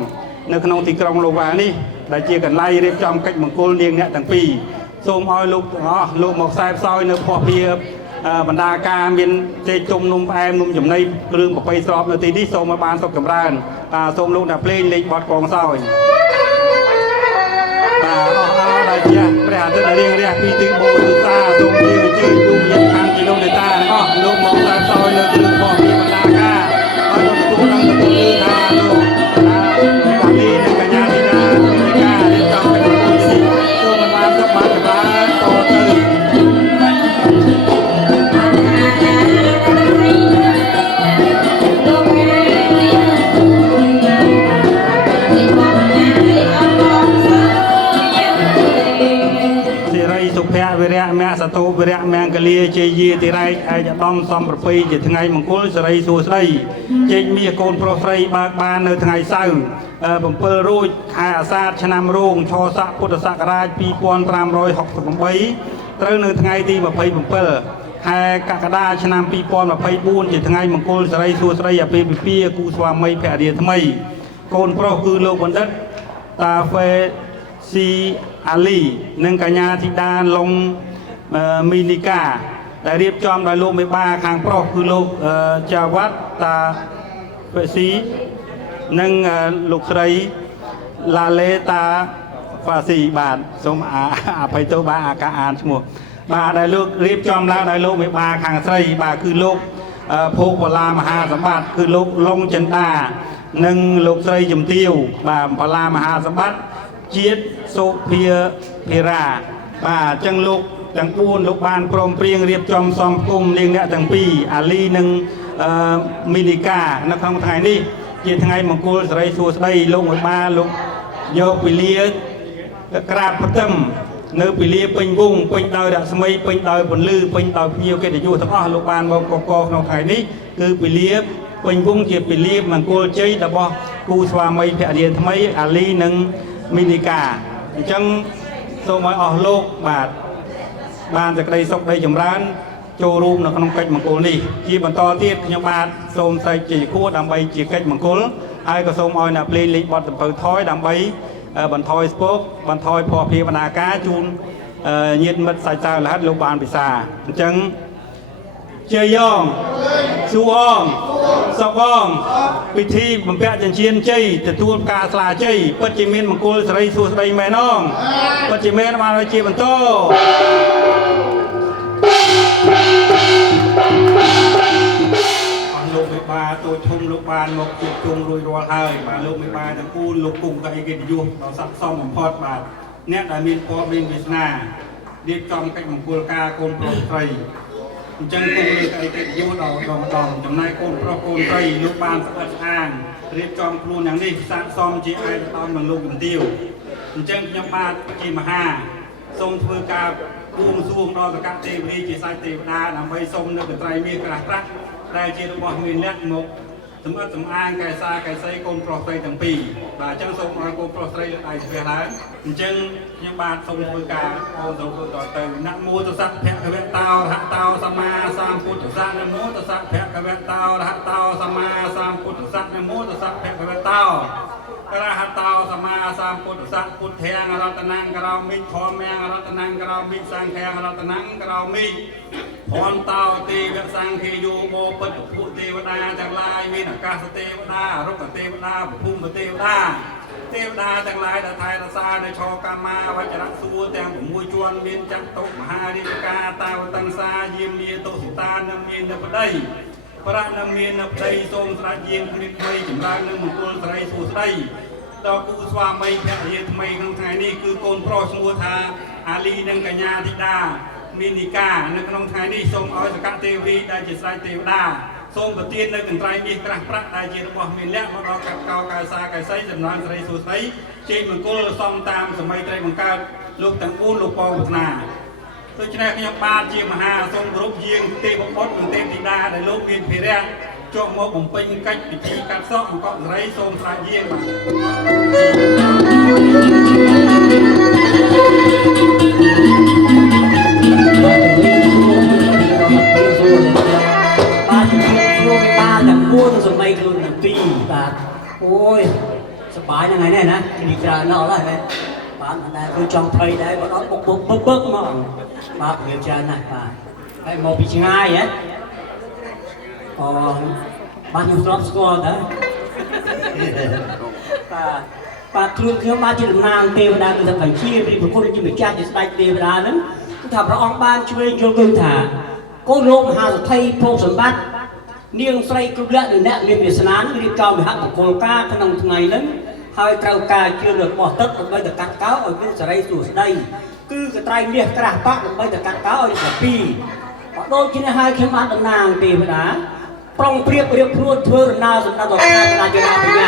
នៅក្នុងទីក្រុងលោកវ៉ានេះដែលជាកន្លែងរៀបចំកិច្ចមង្គលនាងអ្នកទាំងពីរសូមឲ្យលោកទាំងអស់លោកមកខ្សែផ្សោយនៅភ័ព្វភាបណ្ដាការមានចេកទុំនំផ្អែមនំចំណីគ្រឿងប្រពៃស្របនៅទីនេះសូមឲ្យបានសុខចម្រើនសូមលោកអ្នកភ្លេងលេងបទកងសោយបាទអរដែលជាព្រះអាទិត្យរៀងរះពីទីបូទុសាសូមជឿជឿទូញាតិខាងគីឡូមេតាទាំងអស់លោកមកខ្សែផ្សោយនៅគ្រឿងភ័ព្វភាបណ្ដាការឲ្យទទួលនឹងទទួលគឺថាលោកតាលីនិងកញ្ញាធីតានៃការរៀបចំកិច្ចមង្គលនេះសូមបានសុខបានចម្រើនតទៅ សុភៈវិរៈមៈសតោវិរៈមង្គលាជ័យយាតិរែកឯកឧត្តមសំប្រពៃជាថ្ងៃមង្គលសិរីសួស្តីជែកមាសកូនប្រុសស្រីបើកបាននៅថ្ងៃសៅរ៍7រោចខែអាសាឍឆ្នាំរោងឆស័កពុទ្ធសករាជ2568ត្រូវនៅថ្ងៃទី27ខែកក្កដាឆ្នាំ2024ជាថ្ងៃមង្គលសិរីសួស្តីអាពាហ៍ពិពាហ៍គូស្វាមីភរិយាថ្មីកូនប្រុសគឺលោកបណ្ឌិតតាហ្វេស៊ីអាលីនិងកញ្ញាធីតាឡុងមីនីកាដែលរៀបចំដោយលោកមេបាខាងប្រុសគឺលោកចាវ៉ាត់តាហ្វេស៊ីនិងលោកស្រីឡាឡេតាហ្វាស៊ីបាទសូមអភ័យទោសបាទអាការអានឈ្មោះបាទដែលលោករៀបចំឡើងដោយលោកមេបាខាងស្រីបាទគឺលោកភោគវឡាមហាសម្បត្តិគឺលោកឡុងចិន្តានិងលោកស្រីជំទាវបាទវឡាមហាសម្បត្តិជាតិសូភាភារាបាទអញ្ចឹងលោកទាំង4លោកបានព្រមព្រៀងរៀបចំសំគុំនាងអ្នកទាំងពីរអាលីនិងមីនីកានៅក្នុងថ្ងៃនេះជាថ្ងៃមង្គលសិរីសួស្តីលោកមួយបាលោកយកពលាក្រាបផ្ទឹមនៅពលាពេញវងពេញដោយរស្មីពេញដោយពន្លឺពេញដោយភ្ញៀវកិត្តិយសទាំងអស់លោកបានមកកកក្នុងថ្ងៃនេះគឺពលាពេញវងជាពលាមង្គលជ័យរបស់គូស្វាមីភរិយាថ្មីអាលីនិងមីនីកាអញ្ចឹងសូមឲ្យអស់លោកបាទបានសេចក្តីសុខដីចម្រើនចូលរួមនៅក្នុងកិច្ចមង្គលនេះជាបន្តទៀតខ្ញុំបាទសូមសេចជាគួរដើម្បីជាកិច្ចមង្គលហើយក៏សូមឲ្យអ្នកភ្លេងលេងបទសំពៅថយដើម្បីបន្ថយស្ពកបន្ថយភ័ព្វភាវនាការជូនញាតិមិត្តសាច់សៅរហិតលោកបានពិសាអញ្ចឹងជាយ៉ងស៊ូអងសុកអងពិធីបំពាក់ចិញ្ចៀនជ័យទទួលការស្លាជ័យពិតជាមានមង្គលសិរីសួស្តីមែនអងពិតជាមានបានជាបន្តលោកមេបាតូចធំលោកបានមកជួបជុំរួចរាល់ហើយបាទលោកមេបាទាំងគូលោកគុំតៃកិត្តិយសដល់ស័ក្តិសមបំផុតបាទអ្នកដែលមានពរមានវាសនារៀបចំកិច្ចមង្គលការកូនប្រុសស្រីអញ្ចឹងគុំលើកឯកកិត្តិយសដល់ម្ដងចំណែកកូនប្រុសកូនស្រីលោកបានស្អាតស្អាតរៀបចំខ្លួនយ៉ាងនេះស័ក្តិសមជាឯកឧត្តមនឹងលោកជំទាវអញ្ចឹងខ្ញុំបាទជាមហាសូមធ្វើការបួងសួងដល់សកទេវរីជាសាច់ទេវតាដើម្បីសូមនៅកត្រៃមាសក្រាស់ក្រាស់ដែលជារបស់មានអ្នកមកសម្បត្តិសម្អាងកែសាកែសីកូនប្រុសស្រីទាំងពីរបាទអញ្ចឹងសូមឲ្យកូនប្រុសស្រីលើកដៃស្ពះឡើងអញ្ចឹងខ្ញុំបាទសូមធ្វើការអូនទៅទៅណាមោតសៈភគវតោរហតោសម្មាសម្ពុទ្ធស្សៈណាមោតសៈភគវតោរហតោសម្មាសម្ពុទ្ធស្សៈណាមោតសៈភគវតោរហតោសម្មាសម្ពុទ្ធស្សៈពុទ្ធាងរតនំក្រោមិធម្មងរតនំក្រោមិសង្ឃាងរតនំក្រោមិភ័ន្តោទេវសង្ឃេយោបោពិតពុទ្ធទេវតាទាំងឡាយមានអាកាសទេវតារុក្ខទេវតាភូមិទេវតាទេវតាទាំងឡាយដែលថែរក្សានៅឆកម្មាវចរៈសួរទាំង6ជាន់មានចតុមហារាជការតាវតង្សាយាមលាទុសិតានិងមាននៅប្តីប្រាក់និងមាននៅប្តីសូមស្ដេចយាមគ្មានថ្មីចម្រើននឹងមង្គលសិរីសួស្តីដល់គូស្វាមីភរិយាថ្មីក្នុងថ្ងៃនេះគឺកូនប្រុសឈ្មោះថាអាលីនិងកញ្ញាធីតាមីនីកានៅក្នុងថ្ងៃនេះសូមឲ្យសកទេវីដែលជាស្រេចទេវតាសូមប្រទាននៅកន្ត្រៃមាសក្រាស់ប្រាក់ដែលជារបស់មានលក្ខមកដល់កាត់កោកៅសាកៅសីចំនួនសិរីសួស្តីជ័យមង្គលសំតាមសម័យត្រីបង្កើតលោកទាំង4លោកប៉ោវឌ្ឍនាដូច្នេះខ្ញុំបាទជាមហាសូមគោរពយាងទេវបុត្រនិងទេពធីតាដែលលោកមានភារៈចុះមកបំពេញកិច្ចពិធីកាត់សក់បង្កប់សិរីសូមស្ដេចយាងបាទបាទជំរាបសួរមេបាទាំង4សម័យខ្លួនទាំងពីរបាទអូយសប្បាយ បាយហ្នឹងហើយណានិយាយច្រើនអត់ហើយបាទតែគឺចង់ភ័យដែរបើដល់បុកមកបាទវាច្រើនណាស់បាទហើយមកពីឆ្ងាយហ៎អូបាទខ្ញុំធ្លាប់ស្គាល់តើបាទគ្រូខ្ញុំបាទជាតំណាងទេវតាគឺថាបញ្ជាព្រះប្រគុណជាម្ចាស់ជាស្ដេចទេវតាហ្នឹងគឺថាព្រះអង្គបានជួយយល់ឃើញថាកូនលោកមហាសទ្ធិភោគសម្បត្តិនាងស្រីគ្រប់លក្ខណៈអ្នកមានវាសនារៀបចំវិហបកុលការក្នុងថ្ងៃហ្នឹងហើយត្រូវការជឿរបស់ទឹកដើម្បីទៅកាត់កោឲ្យមានសេរីសួស្តីគឺកត្រៃមាសក្រាស់បាក់ដើម្បីទៅកាត់កោឲ្យទៅពីបើដូចជានេះហើយខ្ញុំបានតំណាងទេវតាប្រុងប្រៀបខ្លួនធ្វើដំណើរសម្រាប់ដល់ការកណាចរាបញ្ញា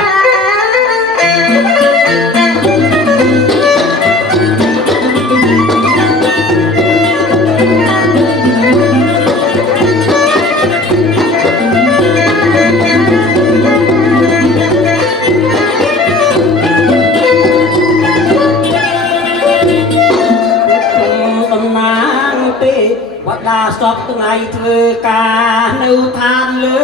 សពថ្ងៃធ្វើការនៅឋានលើ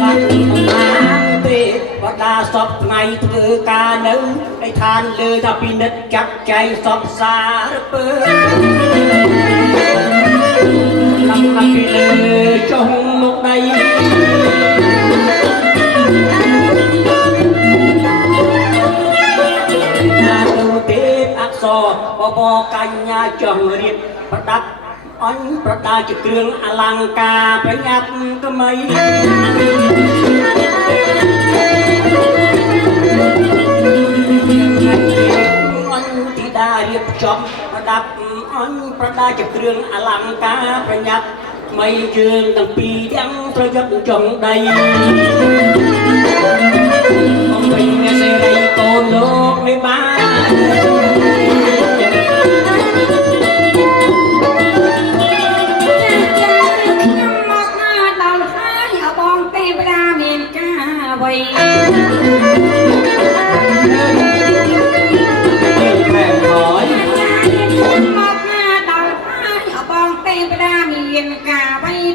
បាត់តាមទេវតាសពថ្ងៃធ្វើការនៅในឋានលើថាពិនិត្យចាត់ចែងសពសារពើតាមពីលើចុះមកដីបបកញ្ញាចង់រៀបប្រដាប់អញប្រដាជាគ្រឿងអលង្ការប្រញាប់ថ្មីអញទីដារៀបចំប្រដាប់អញប្រដាជាគ្រឿងអលង្ការប្រញាប់ថ្មីយើងទាំងពីរទាំងប្រយុទ្ធចុងដីអំពីមានសេរីកូនលោកមិនបាន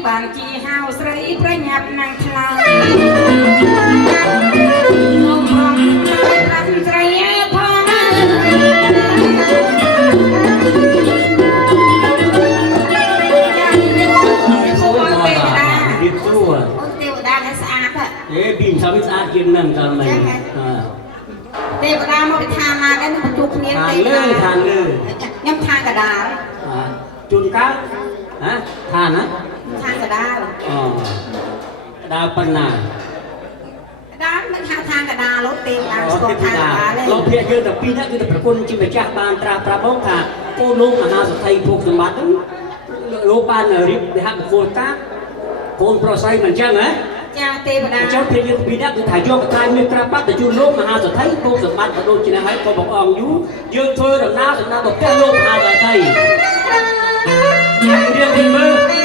បានជាហៅស្រីប្រញាប់នឹងឆ្លើយនំហងប្រាំស្រីផងរៀបស្រួលអូទេវតានេះស្អាតហ៎ពីមិនស្អាតជាងនឹងតាមនេះទេវតាមកពីឋានណាដែរនឹងបញ្ជុកគ្នាទេឋានលើខ្ញុំឋានកដាលជួនកាលហ៎ឋានណាឋានកដាលអូកដាលប៉ុណ្ណាកដាលមិនហៅឋានកដាលលោកទេវតាស្គាល់ឋានកដាលទេលោកភាគយើងតែពីរហ្នឹងគឺតែប្រគុណជាម្ចាស់បានត្រាស់ប្រាប់មកថាកូនលោកមហាសទ្ធិភោគសម្បត្តិហ្នឹងលោកបានរៀបវិហបកុលការកូនប្រុសស្រីមិនអញ្ចឹងហ៎ចាទេវតាចុះភាគយើងពីរហ្នឹងគឺថាយកកន្លែងមានក្រាបបាត់ទៅជូនលោកមហាសទ្ធិភោគសម្បត្តិក៏ដូចជានេះហើយក៏បងអងយូរយើងធ្វើដំណើរសម្រាប់ទៅផ្ទះលោកមហាសទ្ធិរៀបពីមើល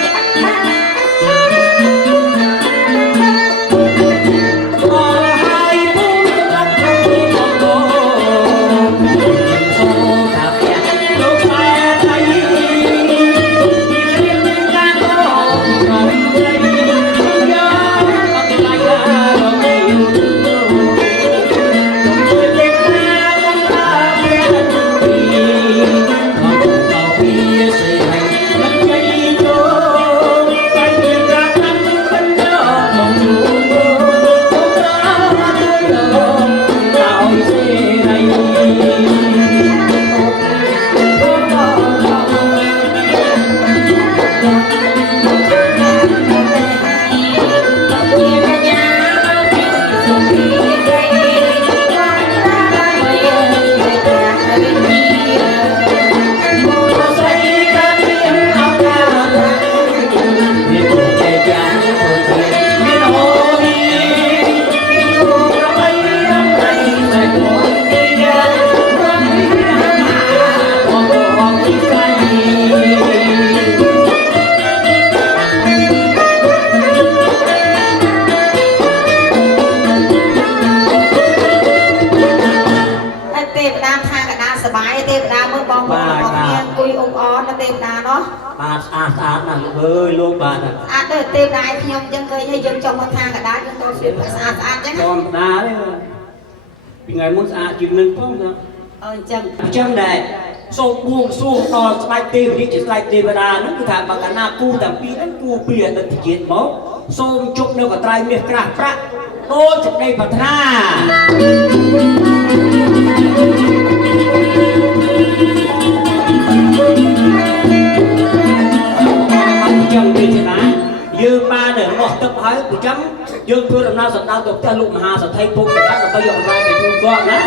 ទេវតាមើលបងប្អូនរបស់គ្នាអង្គុយអ៊ំអនទេវតាណោះ បាទស្អាតណាស់អើយលោកបាទ ស្អាតទៅទេដែរខ្ញុំចឹងឃើញឲ្យយើងចង់មកថាកដាលយើងទៅស្អាតចឹង ចំដាទេពីថ្ងៃមុនស្អាតជាងនឹងផងណា អញ្ចឹង អញ្ចឹងដែរសូមបួងសួងដល់ស្ដេចទេវរាជស្ដេចទេវតាហ្នឹងគឺថាបើកាលណាគូទាំងពីរហ្នឹងគូពីអតីតជាតិមកសូមជប់នៅកត្រៃមាសក្រាស់ប្រាក់ដូចសេចក្តីប្រាថ្នាអញ្ចឹងទេណាយើងបានតែមកទឹកហើយអញ្ចឹងយើងធ្វើដំណើរសម្ដៅទៅផ្ទះលោកមហាសទ្ធិពុកទៅកាត់ដើម្បីយកអំណាចទៅជូនគាត់ណា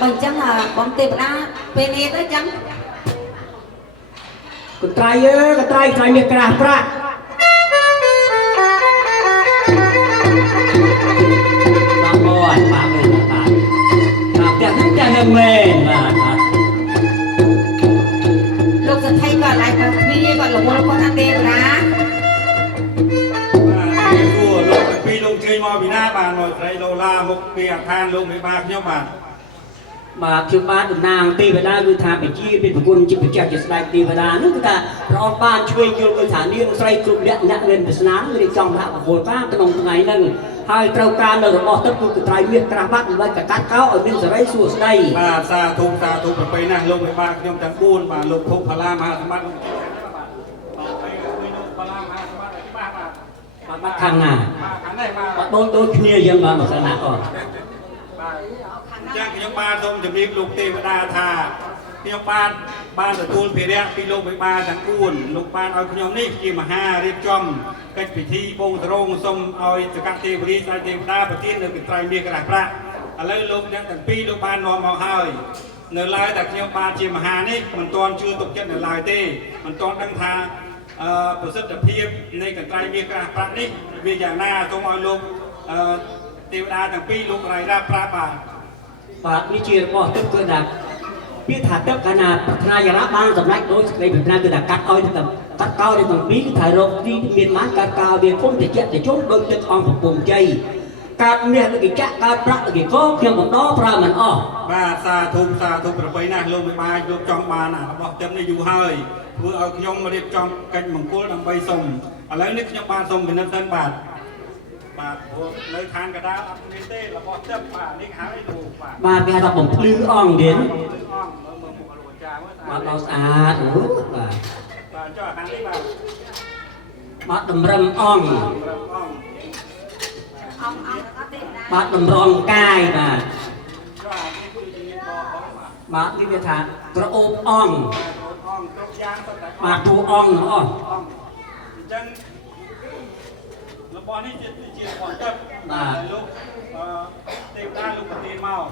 Bằng chăng là bóng tệp đá bên ấy tới chăng Con trai miệt cả pra Bà bò bà mình bà đẹp hơn lên bà lúc sẽ thay gọi lại bằng phi gọi là một con ăn tệp đá lúc phi lông chơi mò bị na bà rồi đây đô la một phi than lông với ba nhau bà បាទខ្ញុំបានតំណាងទេវតាគឺថាបជាเป็นប្រគុណជាប្រចាំជាស្ដេចទេវតានោះគឺថាព្រះអង្គបានជួយយល់គឺថានាងស្រីគ្រប់លក្ខណៈរៀនវាសនារៀបចំថាបវលតាក្នុងថ្ងៃហ្នឹងហើយត្រូវការនៅរបស់ទឹកគឺត្រៃមាសក្រាស់បាត់ដើម្បីកាត់កោឲ្យមានសេរីសួស្ដីបាទសាធុប្រពៃណាស់លោកមេបាខ្ញុំទាំង4បាទលោកភពផាឡាមហាសម្បត្តិបាទខាងណាបាទដូចគ្នាយើងបានមកស្នាអត់ ចាំខ្ញុំបានសូមជម្រាបលោកទេវតាថាខ្ញុំបានទទួលភារៈពីលោកមេបាទាំង4លោកបានឲ្យខ្ញុំនេះជាមហារៀបចំកិច្ចពិធីបូងសរងសូមឲ្យសកទេវរាជស្ដេចទេវតាប្រទាននៅកត្រៃមាសក្រាស់ប្រាក់ឥឡូវលោកអ្នកទាំងពីរលោកបាននាំមកហើយនៅឡើយតែខ្ញុំបានជាមហានេះមិនទាន់ជឿទុកចិត្តនៅឡើយទេមិនទាន់ដឹងថាប្រសិទ្ធភាពនៃកត្រៃមាសក្រាស់ប្រាក់នេះវាយ៉ាងណាសូមឲ្យលោកទេវតាទាំងពីរលោករាយរាប់ប្រាប់បាទ បាទនេះជារបស់ទឹកគឺថាពាក្យថាទឹកកាលណាប្រាថ្នាយ៉ាងណាបានសម្រេចដោយសេចក្តីប្រាថ្នាគឺថាកាត់ឲ្យទៅកាត់កោទៅទាំងពីរគឺថារកទីមានបានកាត់កោវាគុំតិចទៅជុំដោយទឹកអង្គកំពុងជ័យកាត់មាសដូចគេចាក់កាត់ប្រាក់ដូចគេកោខ្ញុំបន្តប្រើមិនអស់បាទសាធុប្របីណាស់លោកមិនបានយកចង់បានរបស់ទឹកនេះយូរហើយធ្វើឲ្យខ្ញុំរៀបចំកិច្ចមង្គលដើម្បីសុំឥឡូវនេះខ្ញុំបានសុំពិនិត្យទៅបាទ បាទព្រោះនៅខាងកដាលអត់មានទេរបស់ទឹកបាទនេះហើយលោកបាទគេហៅថាបំភ្លឺអង្គទៀតបាទដល់ស្អាតអូបាទបាទចុះខាងនេះបាទតម្រឹមអង្គបាទតម្រង់កាយបាទបាទនេះវាថាក្រអូបអង្គបាទទូអង្គអស់អញ្ចឹង របស់នេះជារបស់ទឹកបាទលោកទេវតាលោកប្រទានមក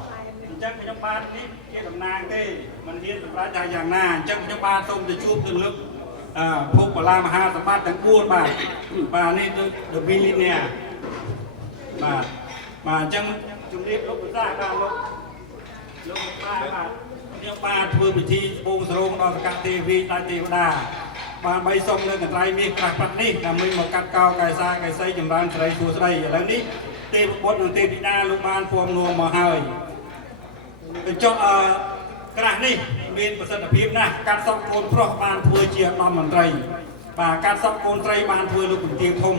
អញ្ចឹងខ្ញុំបាននេះជាតំណាងទេមិនហ៊ានសម្រាប់ថាយ៉ាងណាអញ្ចឹងខ្ញុំបានសូមទៅជួបទៅលើកភពបលាមហាសម្បត្តិទាំង4បាទបាទនេះគឺ The Billionaire បាទបាទអញ្ចឹងជំរាបលោកប្រសាបាទលោកបាទខ្ញុំបានធ្វើពិធីបូងសរងដល់សកទេវីតាទេវតា បានបីសុំនៅកន្ត្រៃមាសក្រាស់ប្រាក់នេះដើម្បីមកកាត់កោកាយសាកាយសីចម្រើនស្រីសួស្ដីឥឡូវនេះទេពបុត្រនិងទេពធីតាលោកបានពំនួមមកហើយកញ្ចក់ក្រាស់នេះមានប្រសិទ្ធភាពណាស់កាត់សក់កូនប្រុសបានធ្វើជាឧត្តមមន្ត្រីបាទកាត់សក់កូនស្រីបានធ្វើលោកពន្ទាធំ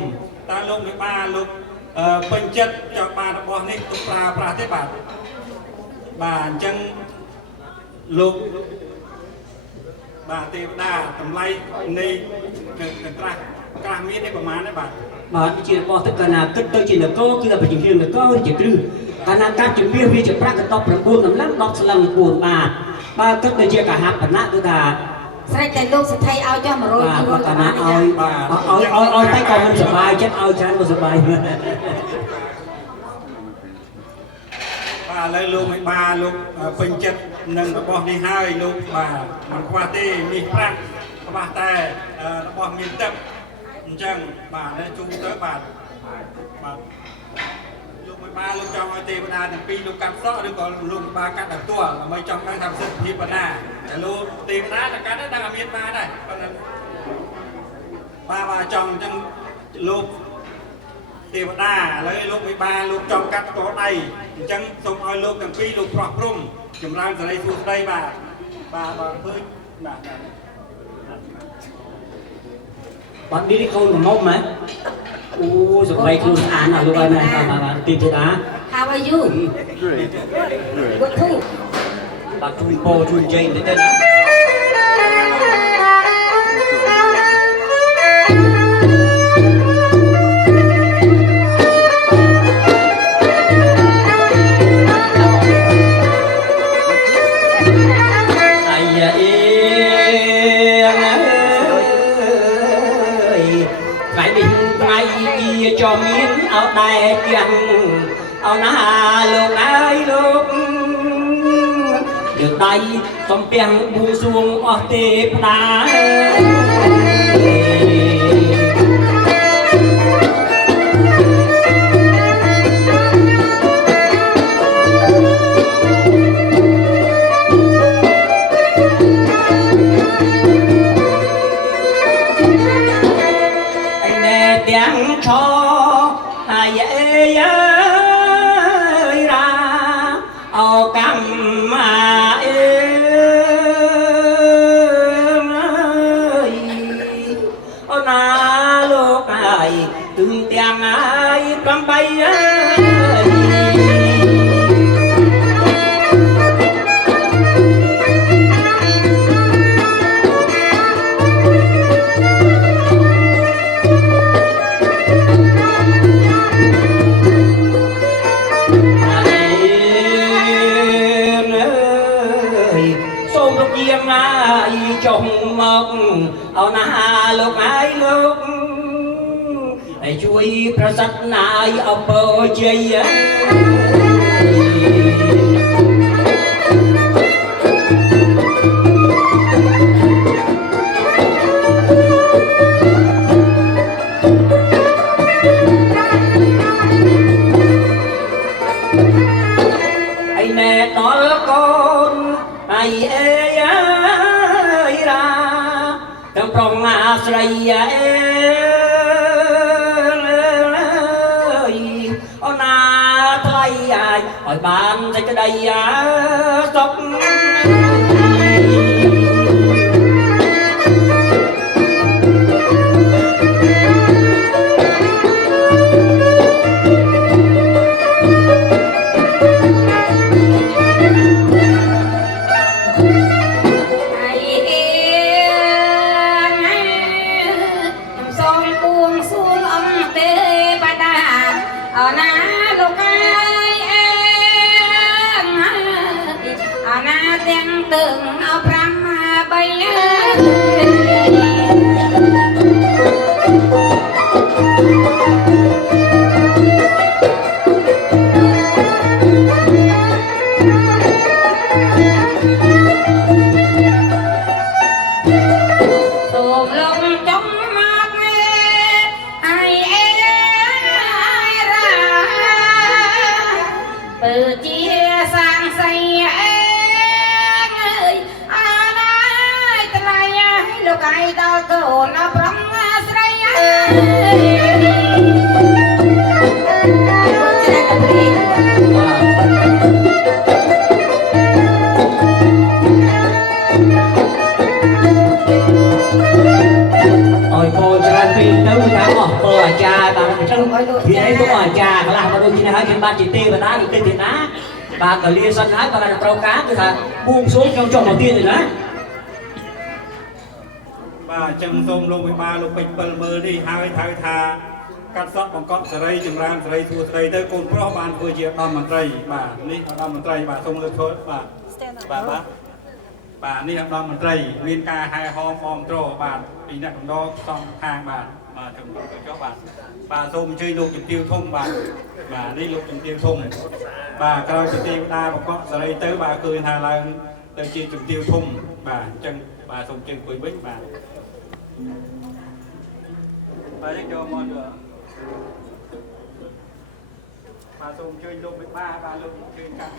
តើលោកមេបាលោកពេញចិត្តចង់បានរបស់នេះទុកប្រើប្រាស់ទេបាទបាទអញ្ចឹងលោកបាទទេវតាតម្លៃនៃក្រាស់មាននេះប្រមាណទេបាទបាទជារបស់ទឹកកណាគិតទៅជានគរគឺតែបញ្ជានគរជាគ្រឹះកណាកាប់ជំនឿវាជាប្រាក់កតប9កម្លាំង10ស្លឹង4បាទបើគិតទៅជាកហបណៈគឺថាស្រេចតែលោកសទ្ធិឲ្យចុះ100បាទកណាឲ្យតែក៏មិនសុបាយចិត្តឲ្យច្រើនក៏សុបាយបាទឥឡូវលោកមិនបាលោកពេញចិត្តនឹងរបស់នេះហើយលោកបាទមិនខ្វះទេនេះប្រាក់ខ្វះតែរបស់មានទឹកអញ្ចឹងបាទជូនទៅបាទលោកមិនបាលោកចង់ឲ្យទេវតាទាំងពីរលោកកាត់សក់ឬក៏លោកបាកាត់តែផ្ទាល់ដើម្បីចង់ដឹងថាប្រសិទ្ធភាពប៉ុណ្ណាតែលោកទេវតាតែកាត់តែអត់មានបានដែរប៉ុន្តែបាទចង់អញ្ចឹងលោកទេវតាឥឡូវលោកវិបាលោកចង់កាត់តដៃអញ្ចឹងសូមឲ្យលោកទាំងពីរលោកប្រោះព្រំចម្រើនសេរីសួស្ដីបាទឃើញបាទបាត់នេះកូនមកម៉ែអូសុបាយខ្លួនស្អាតណាស់លោកហើយម៉ែបាទទីទេតា How are you Great. Good too បាទជួយពោជួយជ័យទៅណា cho miếng áo đai chân áo ná lục ái lục được đây trong tiếng buông xuống ở tệp đá anh nghe tiếng cho ai ơi ra ao cam mà ơi na lúc ai từng tiếng ai cầm bay trong mộng ao na lúc ai lúc ai chui prasat nai apa jaya ai nè đó con ai trong trong Australia on na thay ai hỏi bạn thấy cái đây sốc ថ្ងៃដល់កូនប្រំស្រីអើយតែព្រី អើយបងច្រើនពេកទៅថាអស់បើអាចារ្យបាទអញ្ចឹងពីអីទៅអាចារ្យខ្លះមកដូចនេះហើយខ្ញុំបានជាទេវតានិតិទេតាបាទក៏លាសិនហើយបាទត្រូវការគឺថាបួងសួងចង់ចុះមកទៀតទេណា បាទអញ្ចឹងសូមលោកវិបាលលោកពេជ្រ7មើលនេះហើយហៅថាកាត់សក់បង្កប់សេរីចម្រើនសេរីសួស្តីទៅកូនប្រុសបានធ្វើជាឧត្តមមន្ត្រីបាទនេះឧត្តមមន្ត្រីបាទសូមលើកធ្វើបាទបាទនេះឧត្តមមន្ត្រីមានការហែហោមអមត្របាទពីអ្នកកំដរសំខាងបាទចំនួនទៅចុះបាទសូមអញ្ជើញលោកជំទាវធំបាទនេះលោកជំទាវធំបាទក្រោយពីទេវតាបង្កប់សេរីទៅបាទឃើញថាឡើងទៅជាជំទាវធំបាទអញ្ចឹងបាទសូមជើងអង្គុយវិញបាទយើងចូលមកទៅបាទសូមជួយលោកវិបាបាទលោកជួយកាត់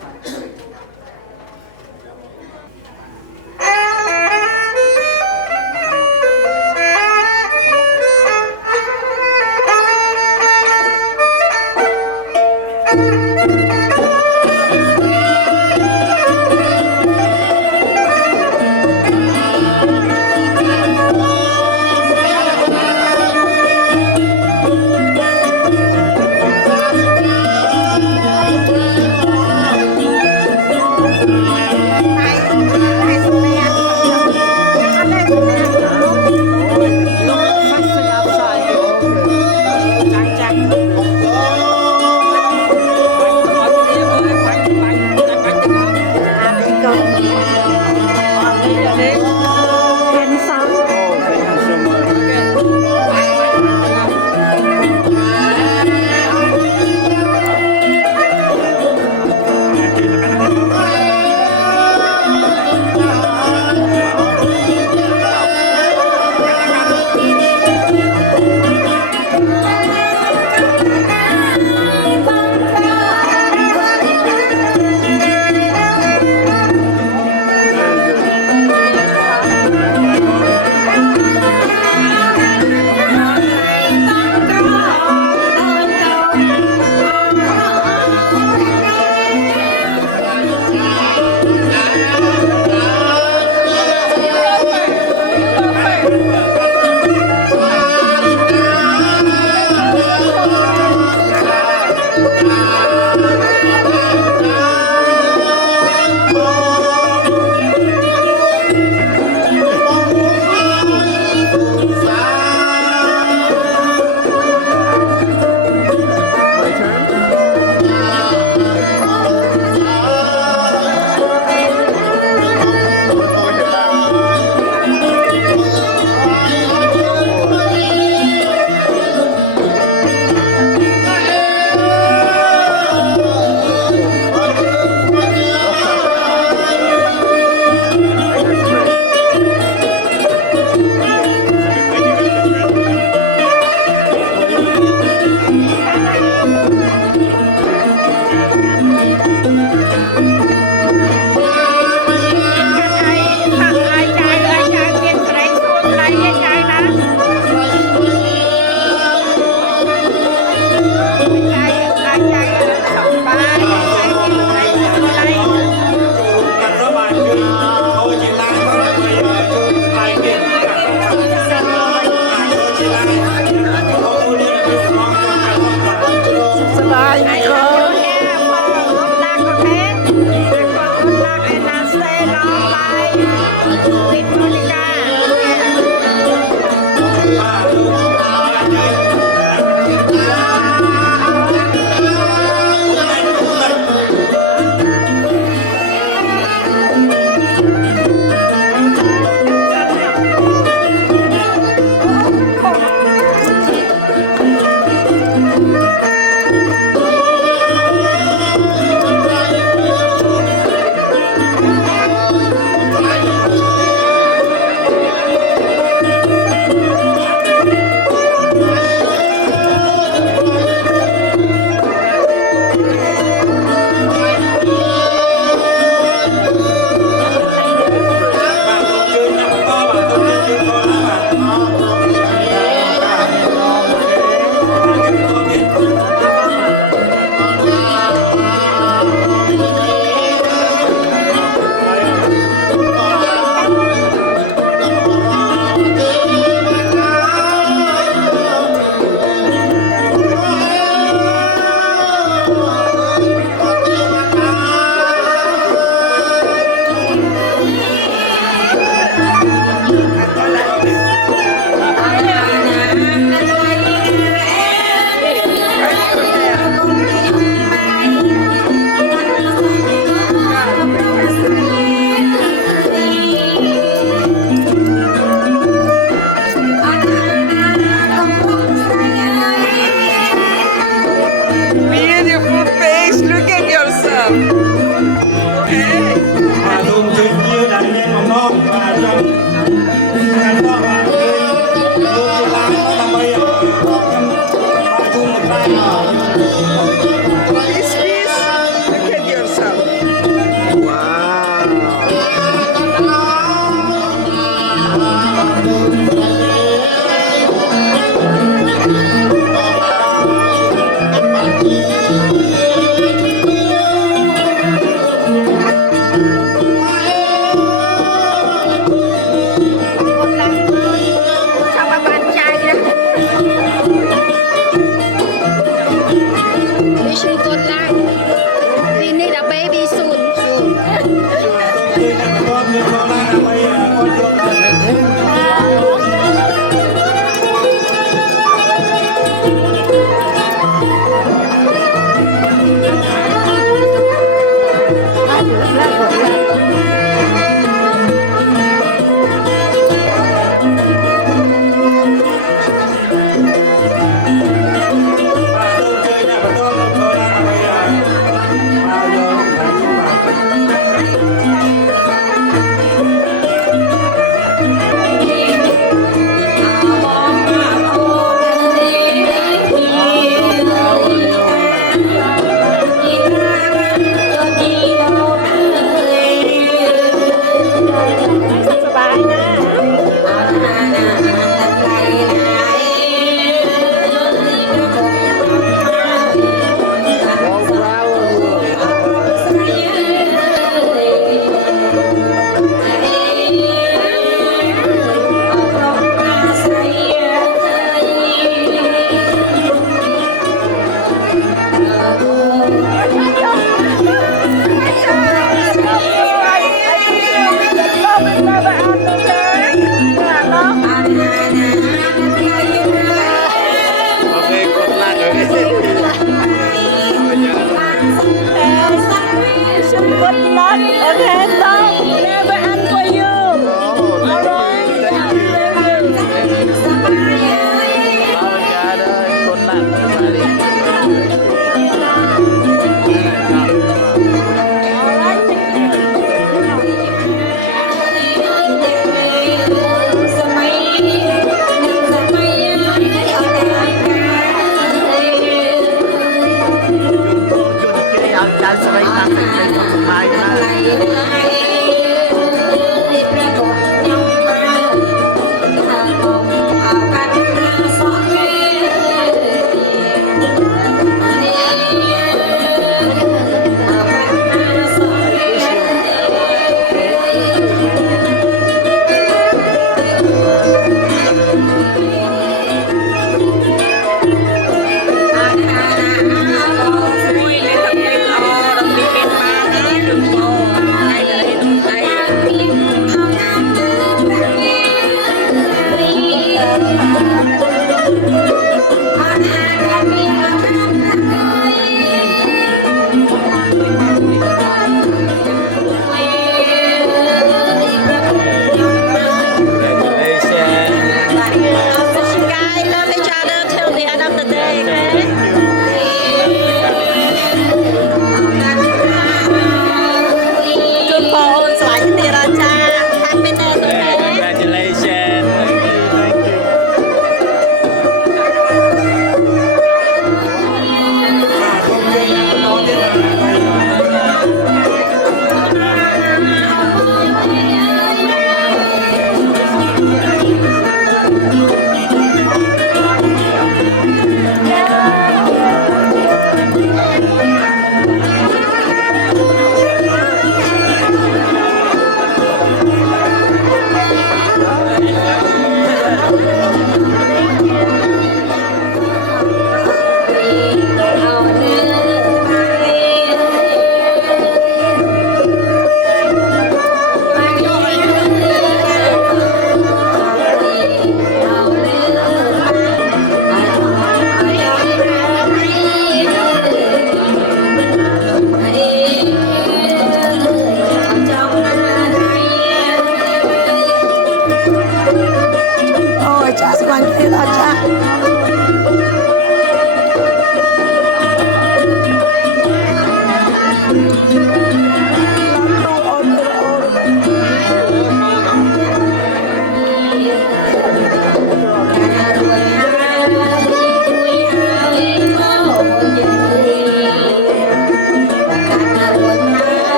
បាញ់ទេដល់ចាស់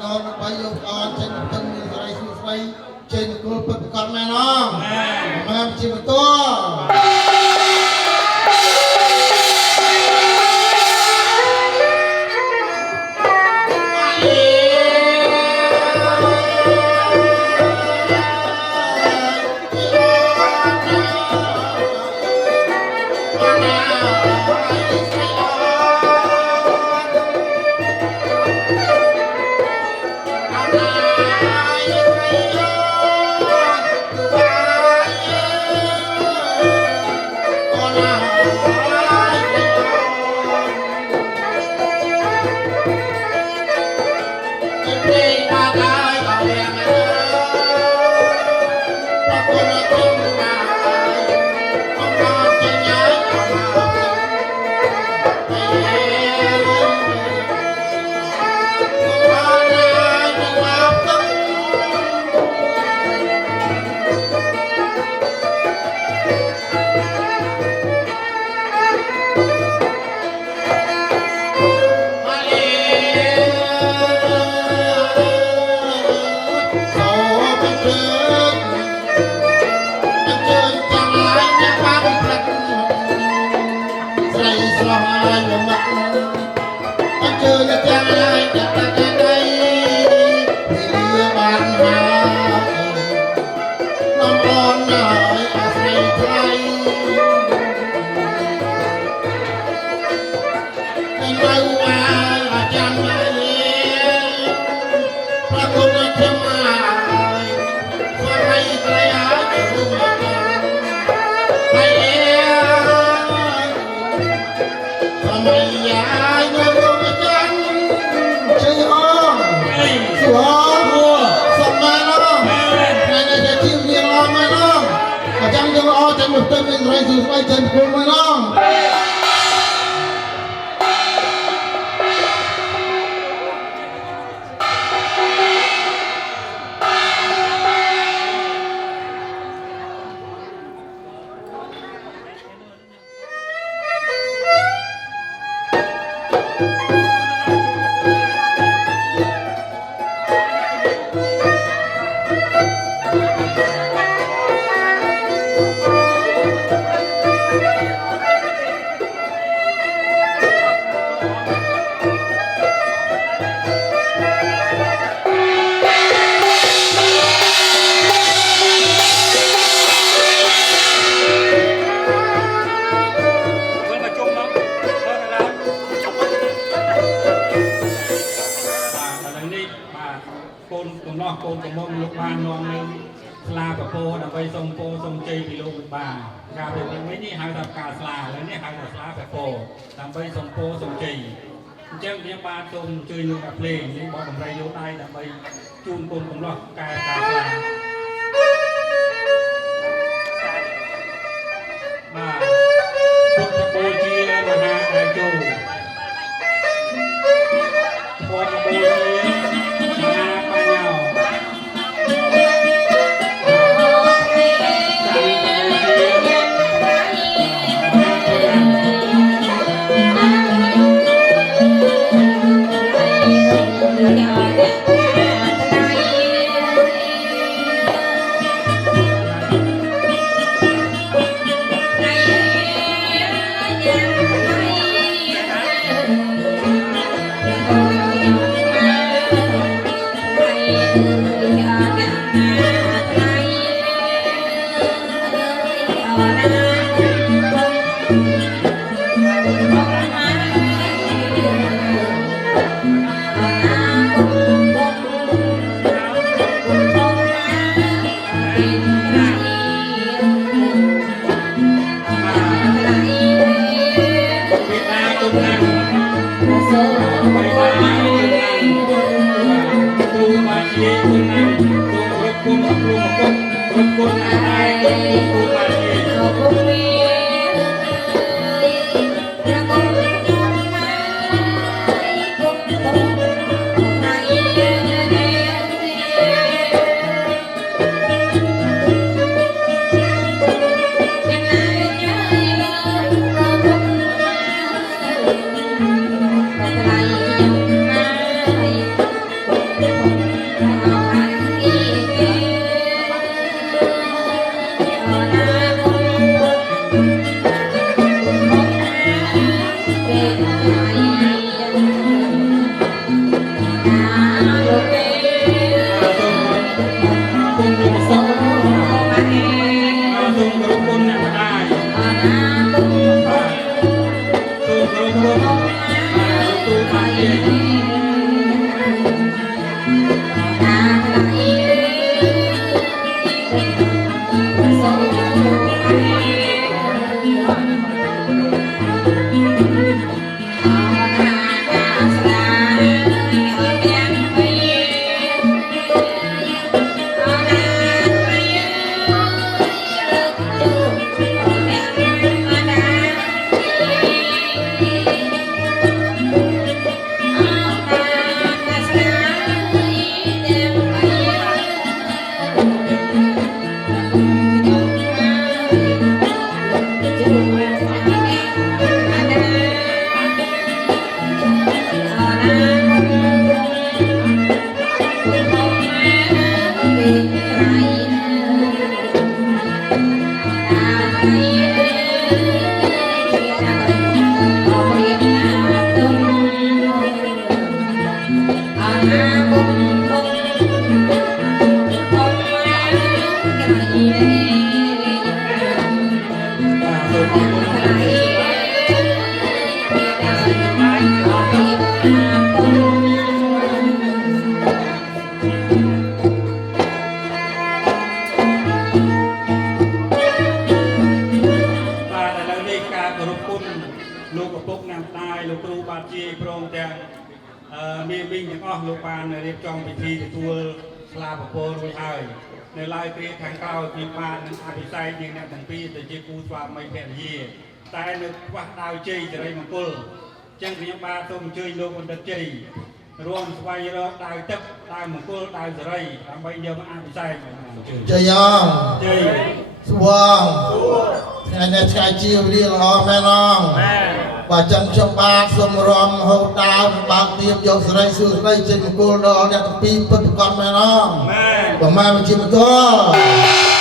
นอนไปโยกอ่อนเช่นตึงมีอะไรสุดไฟเช่นกลุ่มประกอบแม่น้องแม่ชิมตัว ឡោះលោកបានរៀបចំពិធីទទួលស្លាប្រពោរួចហើយនៅឡើយគ្រាខាងក្រោយខ្ញុំបាននឹងអភិសេកនាងអ្នកទាំងពីរទៅជាគូស្វាមីភរិយាតែនៅខ្វះដាវជ័យសិរីមង្គលចឹងខ្ញុំបាទសូមអញ្ជើញលោកបណ្ឌិតជ័យរួមស្វែងរកដាវទឹកដាវមង្គលដាវសិរីដើម្បីយកមកអភិសេកជ័យយ៉ាងជ័យស្វងថ្ងៃនេះថ្ងៃជារៀងល្អមែនអងបើចឹងខ្ញុំបាទសូមរំហូតដាវបើកទៀបយកសិរីសួស្ដីចេញមង្គលដល់អ្នកទាំងពីរពិតប្រាកដមែនអងប្រមាណវិជាមង្គល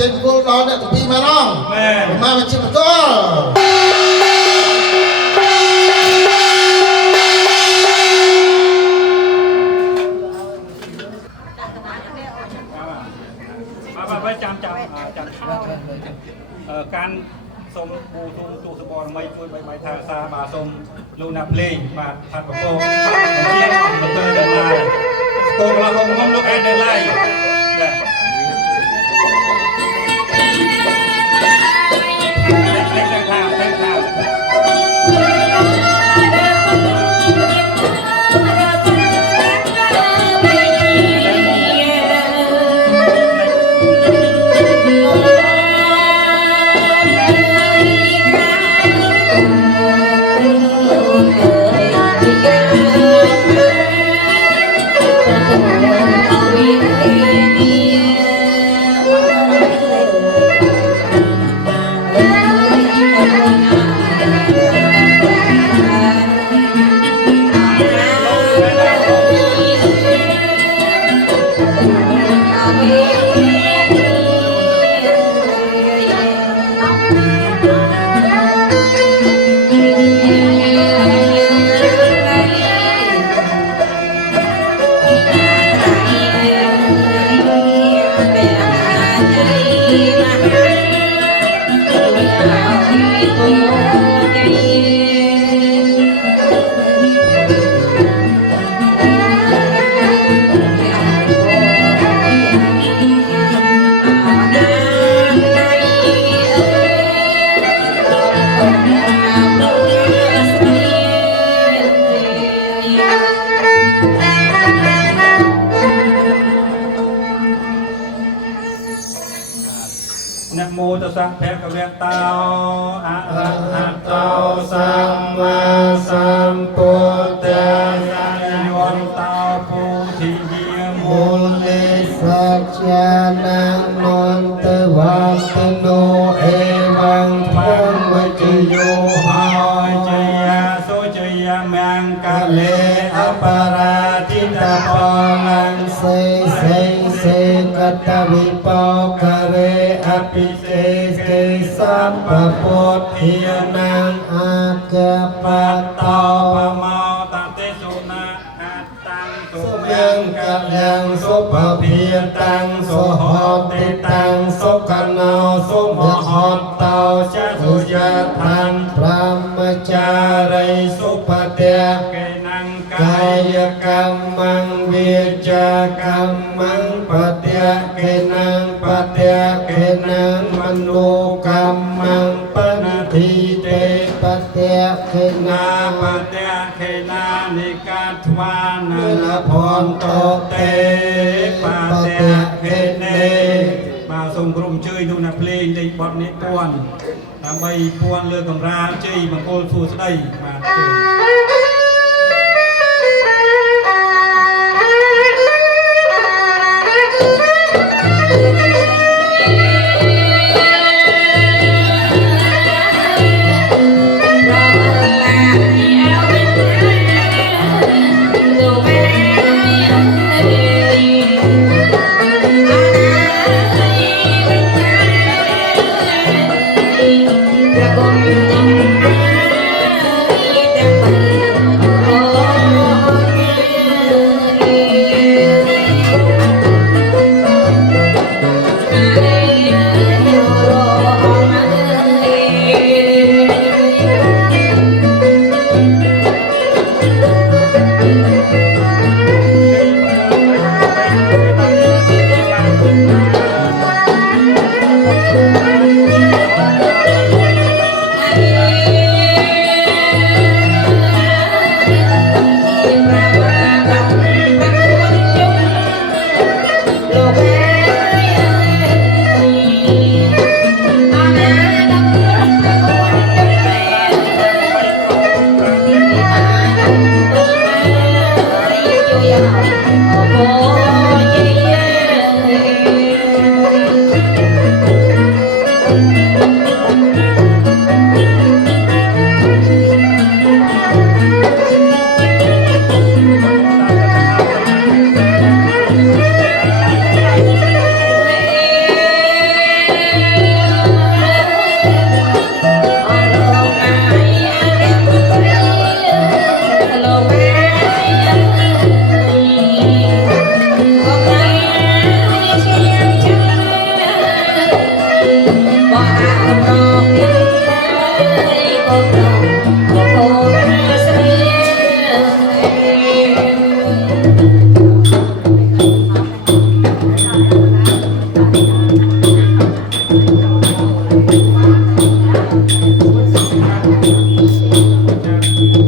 ចេញគោលដល់អ្នកទាំងពីរមែនអត់មែនមកជាបន្ត អ การសូមពូទូទូសបរមីជួយបីថាសាបាទសូមលោកណាភ្លេងបាទថាប្រកបជាអស់មិនទៅដល់ឡាយស្គររបស់ខ្ញុំលោកអែនដល់ឡាយបាទนะโมตัสสะภะคะวะโตอะระหะโตสัมมาสัมพุทธัสสะโยนโตปุถิเยมุ មូលិសច្ចានានន្តវត្តនោអេវង្ភវជយោហោ จยาโสจยามังกะเลอปาราทิตาปอลัง សេសេសេកតវិបោករេអភិសេសេសម្បពុទ្ធិនាងអាកបតោ ปะเมาตะเตสุนาอัตตังสุ សុ เม មាំ ง ក กะ លាំងសុភភិតាំងសុហតិតាំងសុខណោសុមហតតោចតុយថានព្រមចារីសុបតៈ เกนังกา កាយកម្មੰវាចាកម្មੰបតៈកេណងបតៈកេណងមនោកម្មੰបន្តិទេបតៈកេណ นา ង ปะเตะเขนานิกาทวานา និល ล ភ พ ន ร ត โต តេ เตปะ ប เต តៈ ะ កេ เข ណ เน េ បាទសូមក្រុមជួយនោះណាភ្លេងលេខបទនេះពួនដើម្បីពួនលើកំរាលជ័យមង្គលសួស្ដីបាទជ័យ Hãy subscribe cho kênh Ghiền Mì Gõ để không bỏ lỡ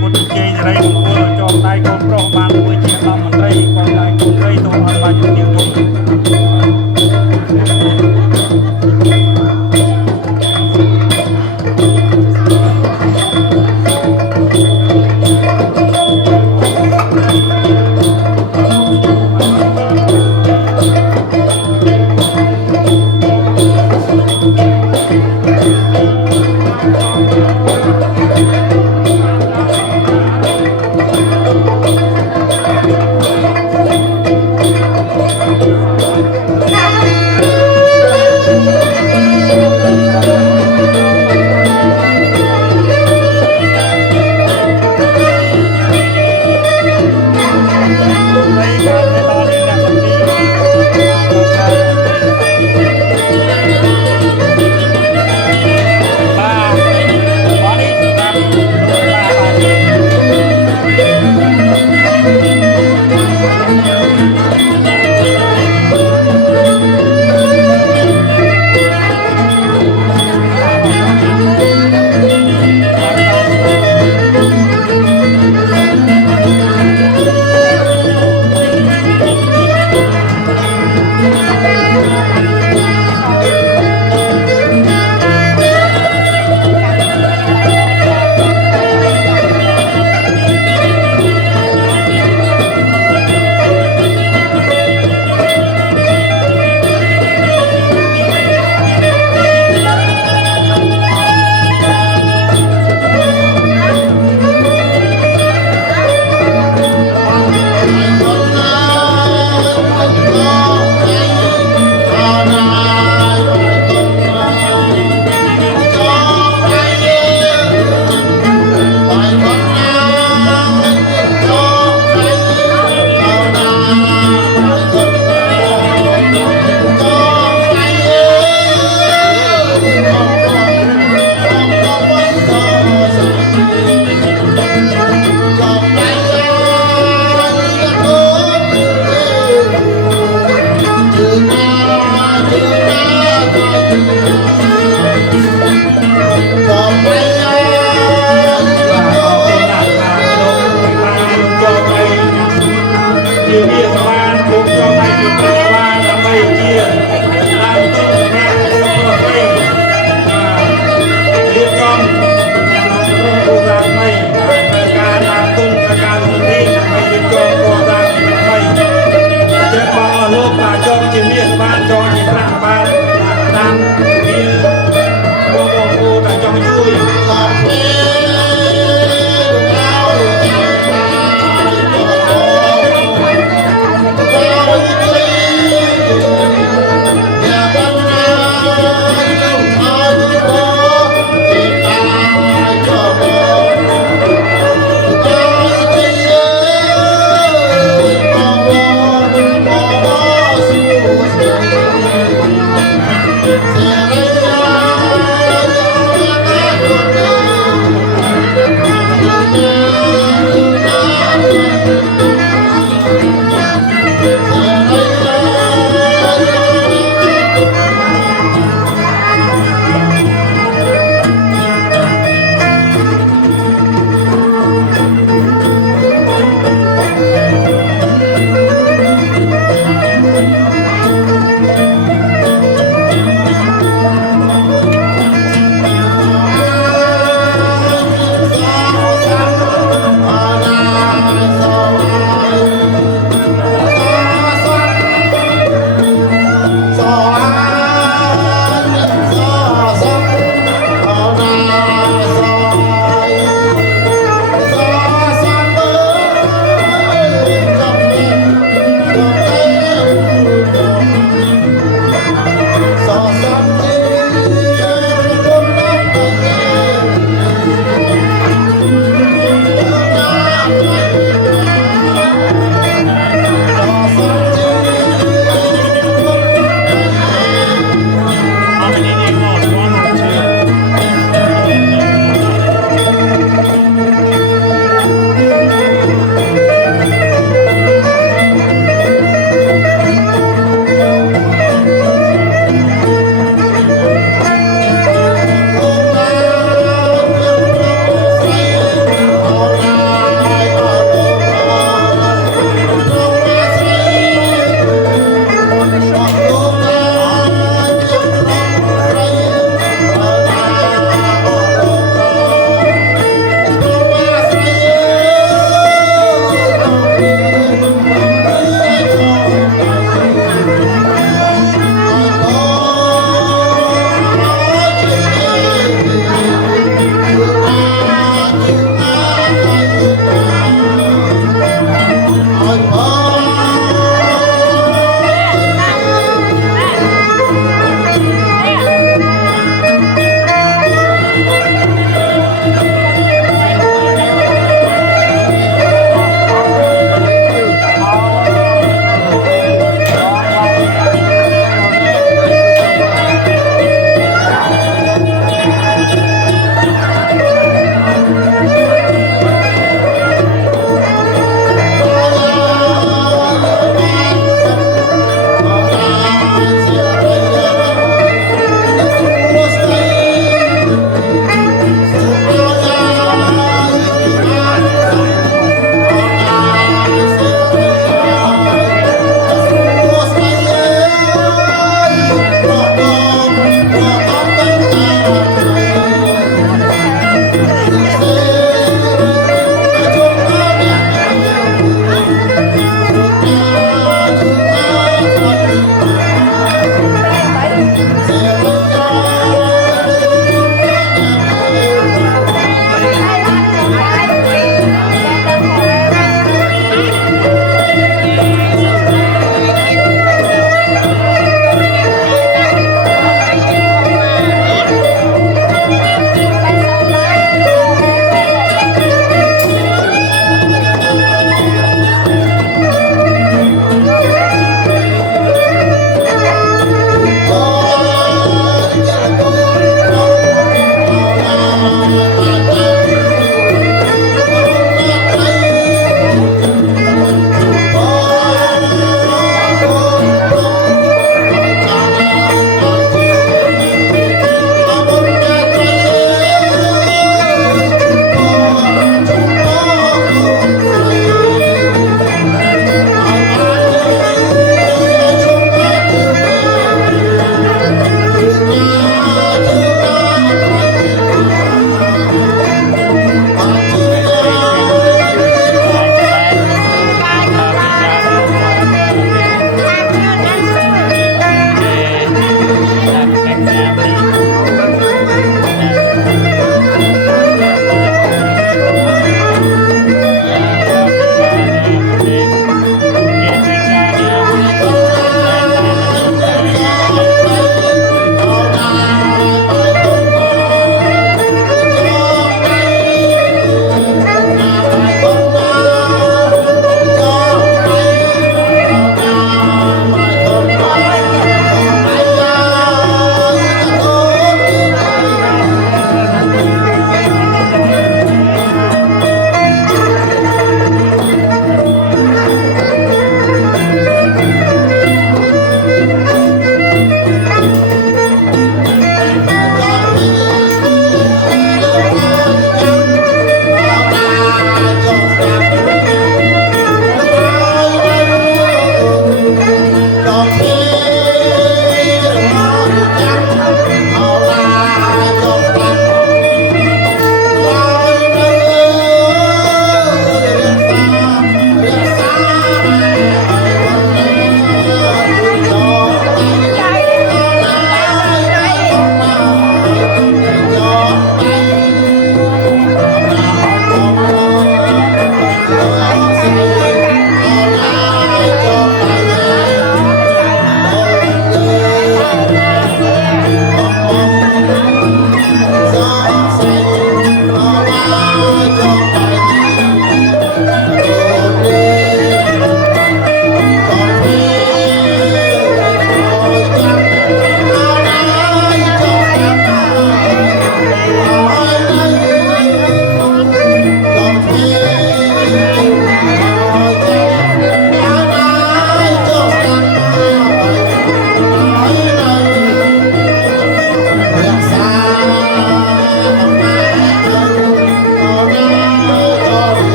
មុនជ័យសេរីមង្គលចងដៃកូនប្រុសបានមួយជាតំមន្ត្រីកងដៃកូនស្រីទៅឲ្យបាច់ជំទាវទុំ អ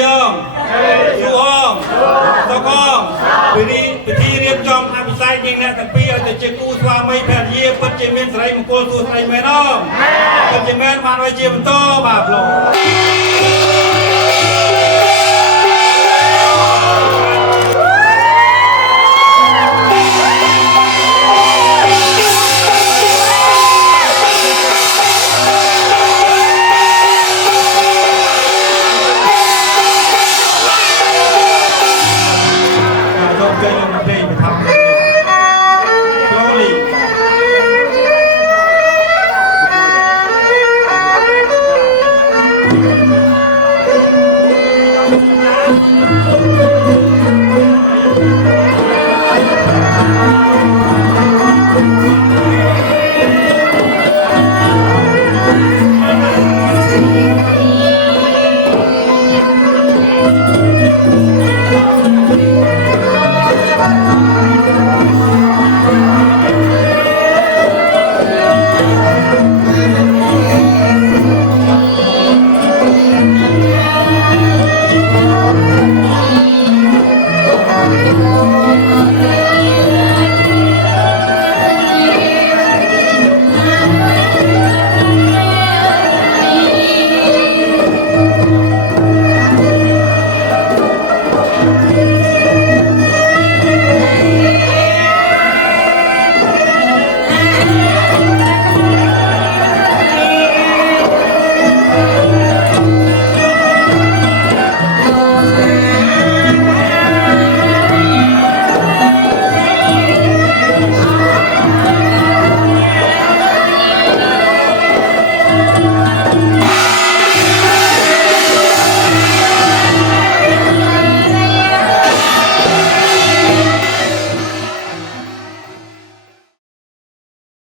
យើងស៊ូអងតកងពិធីរៀបចំអភិសេកយើងអ្នកទាំងពីរឲ្យទៅជាគូស្វាមីភរិយាពិតជាមានសិរីមង្គលសួស្តីមែនអត់ពិតជាមែនបានឲ្យជាបន្តបាទលោក